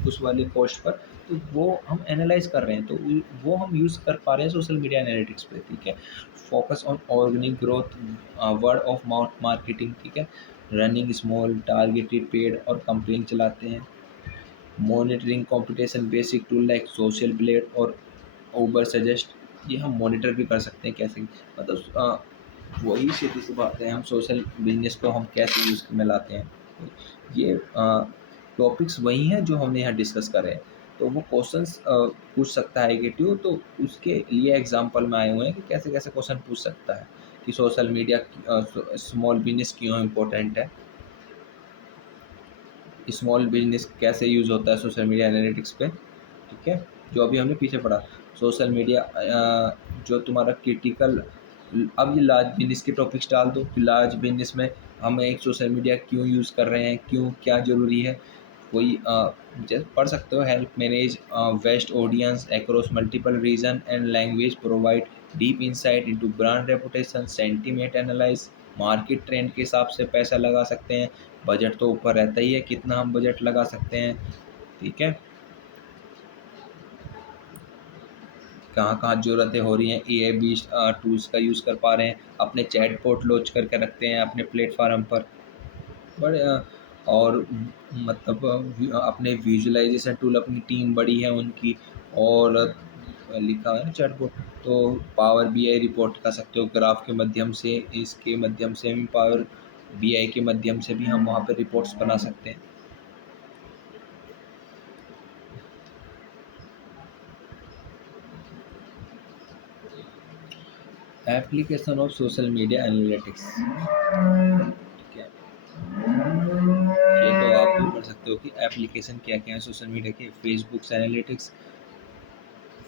उस वाले पोस्ट पर, तो वो हम एनालाइज कर रहे हैं, तो वो हम यूज़ कर पा रहे हैं सोशल मीडिया एनालिटिक्स पे, ठीक है। Focus on organic growth, word of mouth marketing, ठीक है। रनिंग स्मॉल टारगेटेड पेड और कंपेन चलाते हैं। Monitoring competition basic tool like social blade और ऊबर सजेस्ट, ये हम मॉनिटर भी कर सकते हैं कैसे, मतलब वही सीधी सी बात है, हम सोशल बिजनेस को हम कैसे यूज़ में लाते हैं। ये टॉपिक्स वही हैं जो हमने यहाँ डिस्कस करे हैं। तो वो क्वेश्चंस पूछ सकता है कि ट्यू, तो उसके लिए एग्जांपल में आए हुए हैं कि कैसे कैसे क्वेश्चन पूछ सकता है कि सोशल मीडिया स्मॉल बिजनेस क्यों इम्पोर्टेंट है, स्मॉल बिजनेस कैसे यूज़ होता है सोशल मीडिया एनालिटिक्स पे, ठीक है। जो अभी हमने पीछे पढ़ा, सोशल मीडिया जो तुम्हारा क्रिटिकल, अब ये लार्ज बिजनेस के टॉपिक्स डाल दो कि लार्ज बिजनेस में हम एक सोशल मीडिया क्यों यूज़ कर रहे हैं, क्यों, क्या ज़रूरी है। कोई जैसे पढ़ सकते हो, help manage vast audience across multiple region and language, provide deep insight into brand reputation, sentiment analyse, market trend के हिसाब से पैसा लगा सकते हैं। बजट तो ऊपर रहता ही है, कितना हम बजट लगा सकते हैं, ठीक है। कहाँ कहाँ ज़रूरतें हो रही हैं, ए बी टूल्स का यूज़ कर पा रहे हैं, अपने चैटबॉट लॉन्च करके रखते हैं अपने प्लेटफार्म पर, बड़े और मतलब अपने विजुअलाइजेशन टूल, अपनी टीम बड़ी है उनकी, और लिखा है ना चैटबॉट, तो पावर बीआई रिपोर्ट कर सकते हो ग्राफ के माध्यम से, इसके माध्यम से हम पावर बीआई के माध्यम से भी हम वहाँ पर रिपोर्ट्स बना सकते हैं। Application of social media analytics, ठीक है। ये तो आप भी पढ़ सकते हो कि एप्लीकेशन क्या क्या है सोशल मीडिया के। फेसबुक एनालिटिक्स,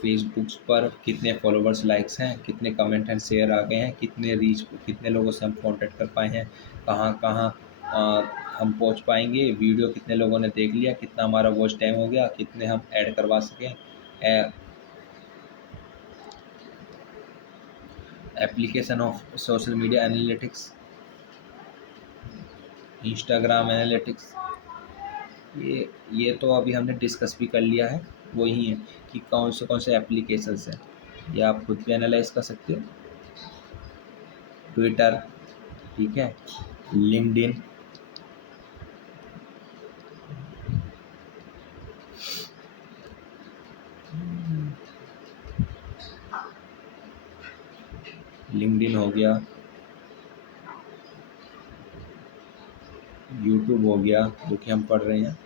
फेसबुक पर कितने फॉलोवर्स लाइक्स हैं, कितने कमेंट एंड शेयर आ गए हैं, कितने रीच, कितने लोगों से हम कांटेक्ट कर पाए हैं, कहाँ कहाँ हम पहुंच पाएंगे, वीडियो कितने लोगों ने देख लिया, कितना हमारा वॉच टाइम हो गया, कितने हम ऐड करवा सकें। Application of social media analytics, Instagram analytics, ये तो अभी हमने डिस्कस भी कर लिया है, वही है कि कौन से एप्लीकेशंस हैं, ये आप खुद भी एनालाइज कर सकते हो। ट्विटर, ठीक है, लिंक्डइन, लिंक्डइन हो गया, यूट्यूब हो गया जो कि हम पढ़ रहे हैं,